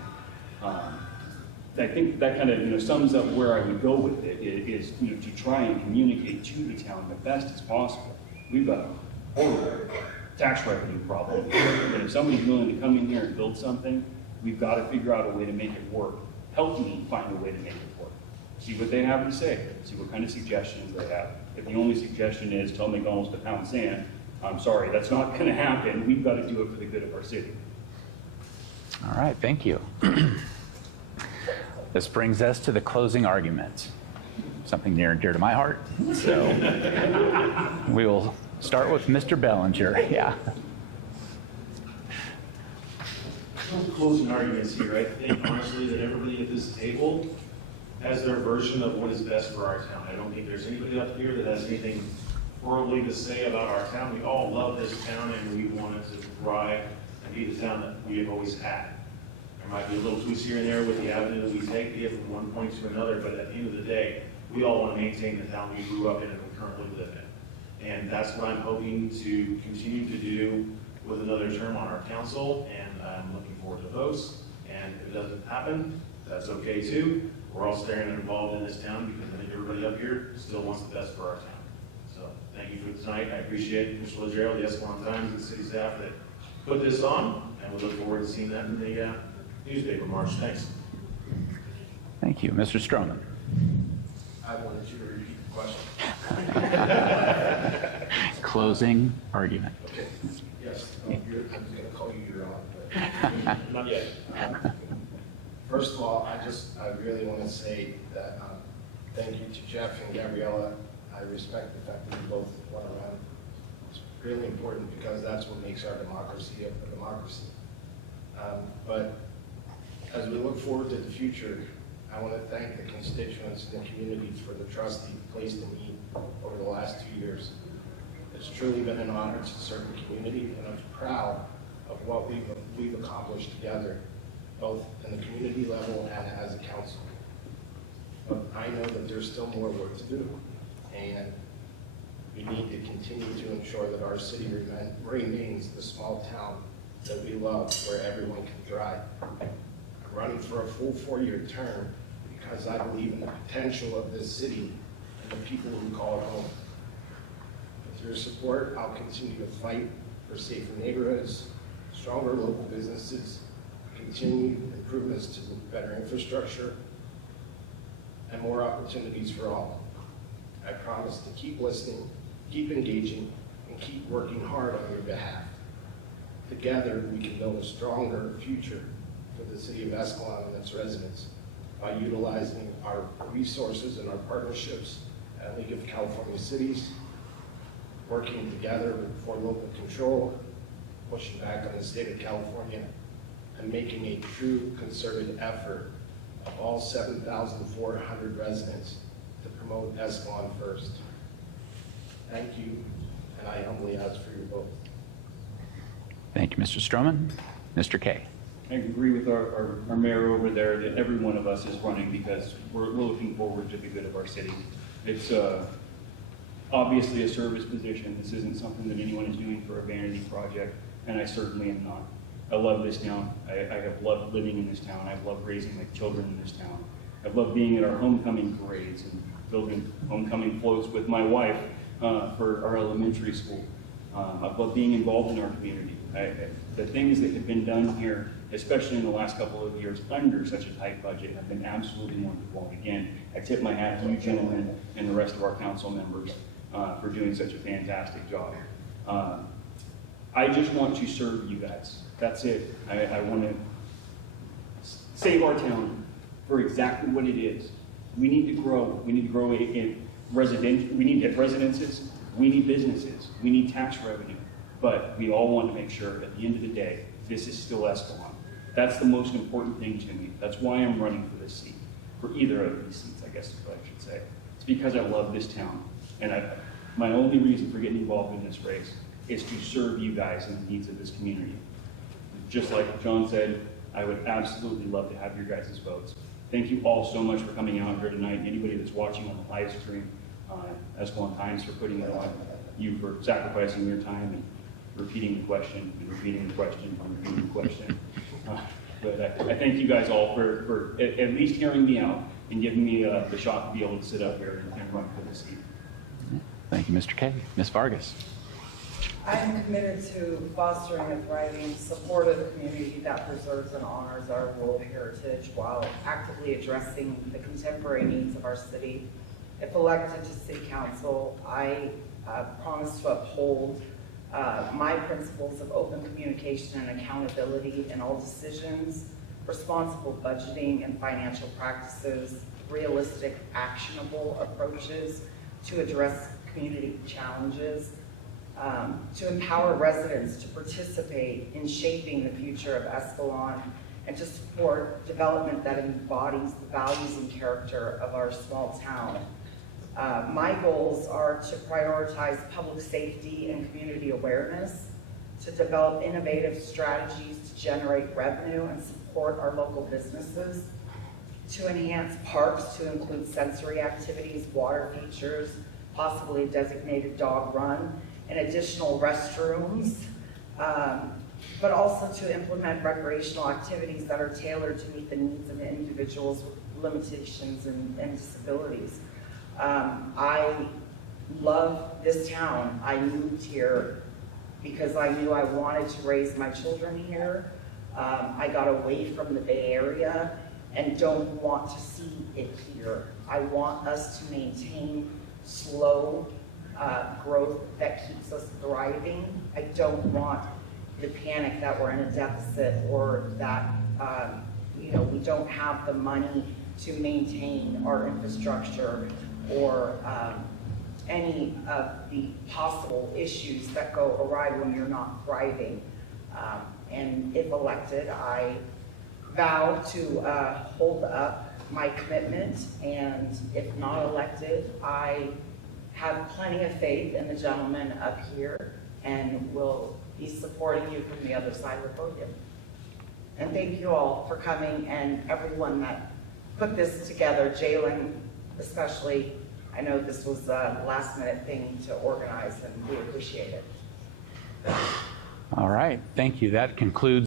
I think that kind of sums up where I would go with it, is to try and communicate to the town the best as possible. We've got a horrible tax revenue problem, and if somebody's willing to come in here and build something, we've got to figure out a way to make it work. Help me find a way to make it work. See what they have to say, see what kind of suggestions they have. If the only suggestion is tell McDonald's to pound sand, I'm sorry, that's not going to happen. We've got to do it for the good of our city. All right, thank you. This brings us to the closing argument, something near and dear to my heart. So we will start with Mr. Bellinger. Yeah. No closing arguments here. I think honestly that everybody at this table has their version of what is best for our town. I don't think there's anybody up here that has anything horribly to say about our town. We all love this town and we want it to thrive and be the town that we have always had. There might be a little twist here and there with the avenue that we take here from one point to another, but at the end of the day, we all want to maintain the town we grew up in and we currently live in. And that's what I'm hoping to continue to do with another term on our council, and I'm looking forward to votes. And if it doesn't happen, that's okay too. We're all staying involved in this town because I think everybody up here still wants the best for our town. So thank you for tonight. I appreciate Mr. Legero, the Escalon Times, and the city staff that put this on, and we look forward to seeing that in the newspaper March. Thanks. Thank you. Mr. Stroman. I wanted you to repeat the question. Closing argument. Okay, yes, I'm going to call you your own, but Not yet. First of all, I really want to say that thank you to Jeff and Gabriella. I respect the fact that you both went around. It's really important because that's what makes our democracy a democracy. But as we look forward to the future, I want to thank the constituents and the communities for the trust you've placed in me over the last 2 years. It's truly been an honor to serve the community, and I'm proud of what we've accomplished together, both in the community level and as a council. But I know that there's still more work to do, and we need to continue to ensure that our city remains the small town that we love, where everyone can thrive. I'm running for a full 4-year term because I believe in the potential of this city and the people who call it home. With your support, I'll continue to fight for safer neighborhoods, stronger local businesses, continued improvements to better infrastructure, and more opportunities for all. I promise to keep listening, keep engaging, and keep working hard on your behalf. Together, we can build a stronger future for the city of Escalon and its residents by utilizing our resources and our partnerships at League of California Cities, working together for local control, pushing back on the state of California, and making a true concerted effort of all 7,400 residents to promote Escalon first. Thank you, and I humbly ask for your vote. Thank you, Mr. Stroman. Mr. Kay. I agree with our mayor over there that every one of us is running because we're looking forward to the good of our city. It's obviously a service position. This isn't something that anyone is doing for a vanity project, and I certainly am not. I love this town. I have loved living in this town. I've loved raising my children in this town. I've loved being at our homecoming parades and building homecoming floats with my wife for our elementary school. I've loved being involved in our community. The things that have been done here, especially in the last couple of years under such a tight budget, have been absolutely wonderful. And again, I tip my hat to you gentlemen and the rest of our council members for doing such a fantastic job. I just want to serve you guys. That's it. I want to save our town for exactly what it is. We need to grow. We need to grow we need residences, we need businesses, we need tax revenue, but we all want to make sure at the end of the day, this is still Escalon. That's the most important thing to me. That's why I'm running for this seat, for either of these seats, I guess is what I should say. It's because I love this town, and my only reason for getting involved in this race is to serve you guys and the needs of this community. Just like John said, I would absolutely love to have your guys' votes. Thank you all so much for coming out here tonight. Anybody that's watching on the live stream, Escalon Times for putting it on, you for sacrificing your time and repeating the question and repeating the question and repeating the question. But I thank you guys all for at least hearing me out and giving me the shot to be able to sit up here and run for the seat. Thank you, Mr. Kay. Ms. Vargas. I am committed to fostering a thriving, supportive community that preserves and honors our rural heritage while actively addressing the contemporary needs of our city. If elected to City Council, I promise to uphold my principles of open communication and accountability in all decisions, responsible budgeting and financial practices, realistic, actionable approaches to address community challenges, to empower residents to participate in shaping the future of Escalon, and to support development that embodies the values and character of our small town. My goals are to prioritize public safety and community awareness, to develop innovative strategies to generate revenue and support our local businesses, to enhance parks to include sensory activities, water features, possibly a designated dog run, and additional restrooms, but also to implement recreational activities that are tailored to meet the needs of individuals with limitations and disabilities. I love this town. I moved here because I knew I wanted to raise my children here. I got away from the Bay Area and don't want to see it here. I want us to maintain slow growth that keeps us thriving. I don't want the panic that we're in a deficit or that we don't have the money to maintain our infrastructure or any of the possible issues that go awry when you're not thriving. And if elected, I vow to hold up my commitment, and if not elected, I have plenty of faith in the gentleman up here and will be supporting you from the other side of the podium. And thank you all for coming, and everyone that put this together, Jalen especially. I know this was a last minute thing to organize, and we appreciate it. All right, thank you. That concludes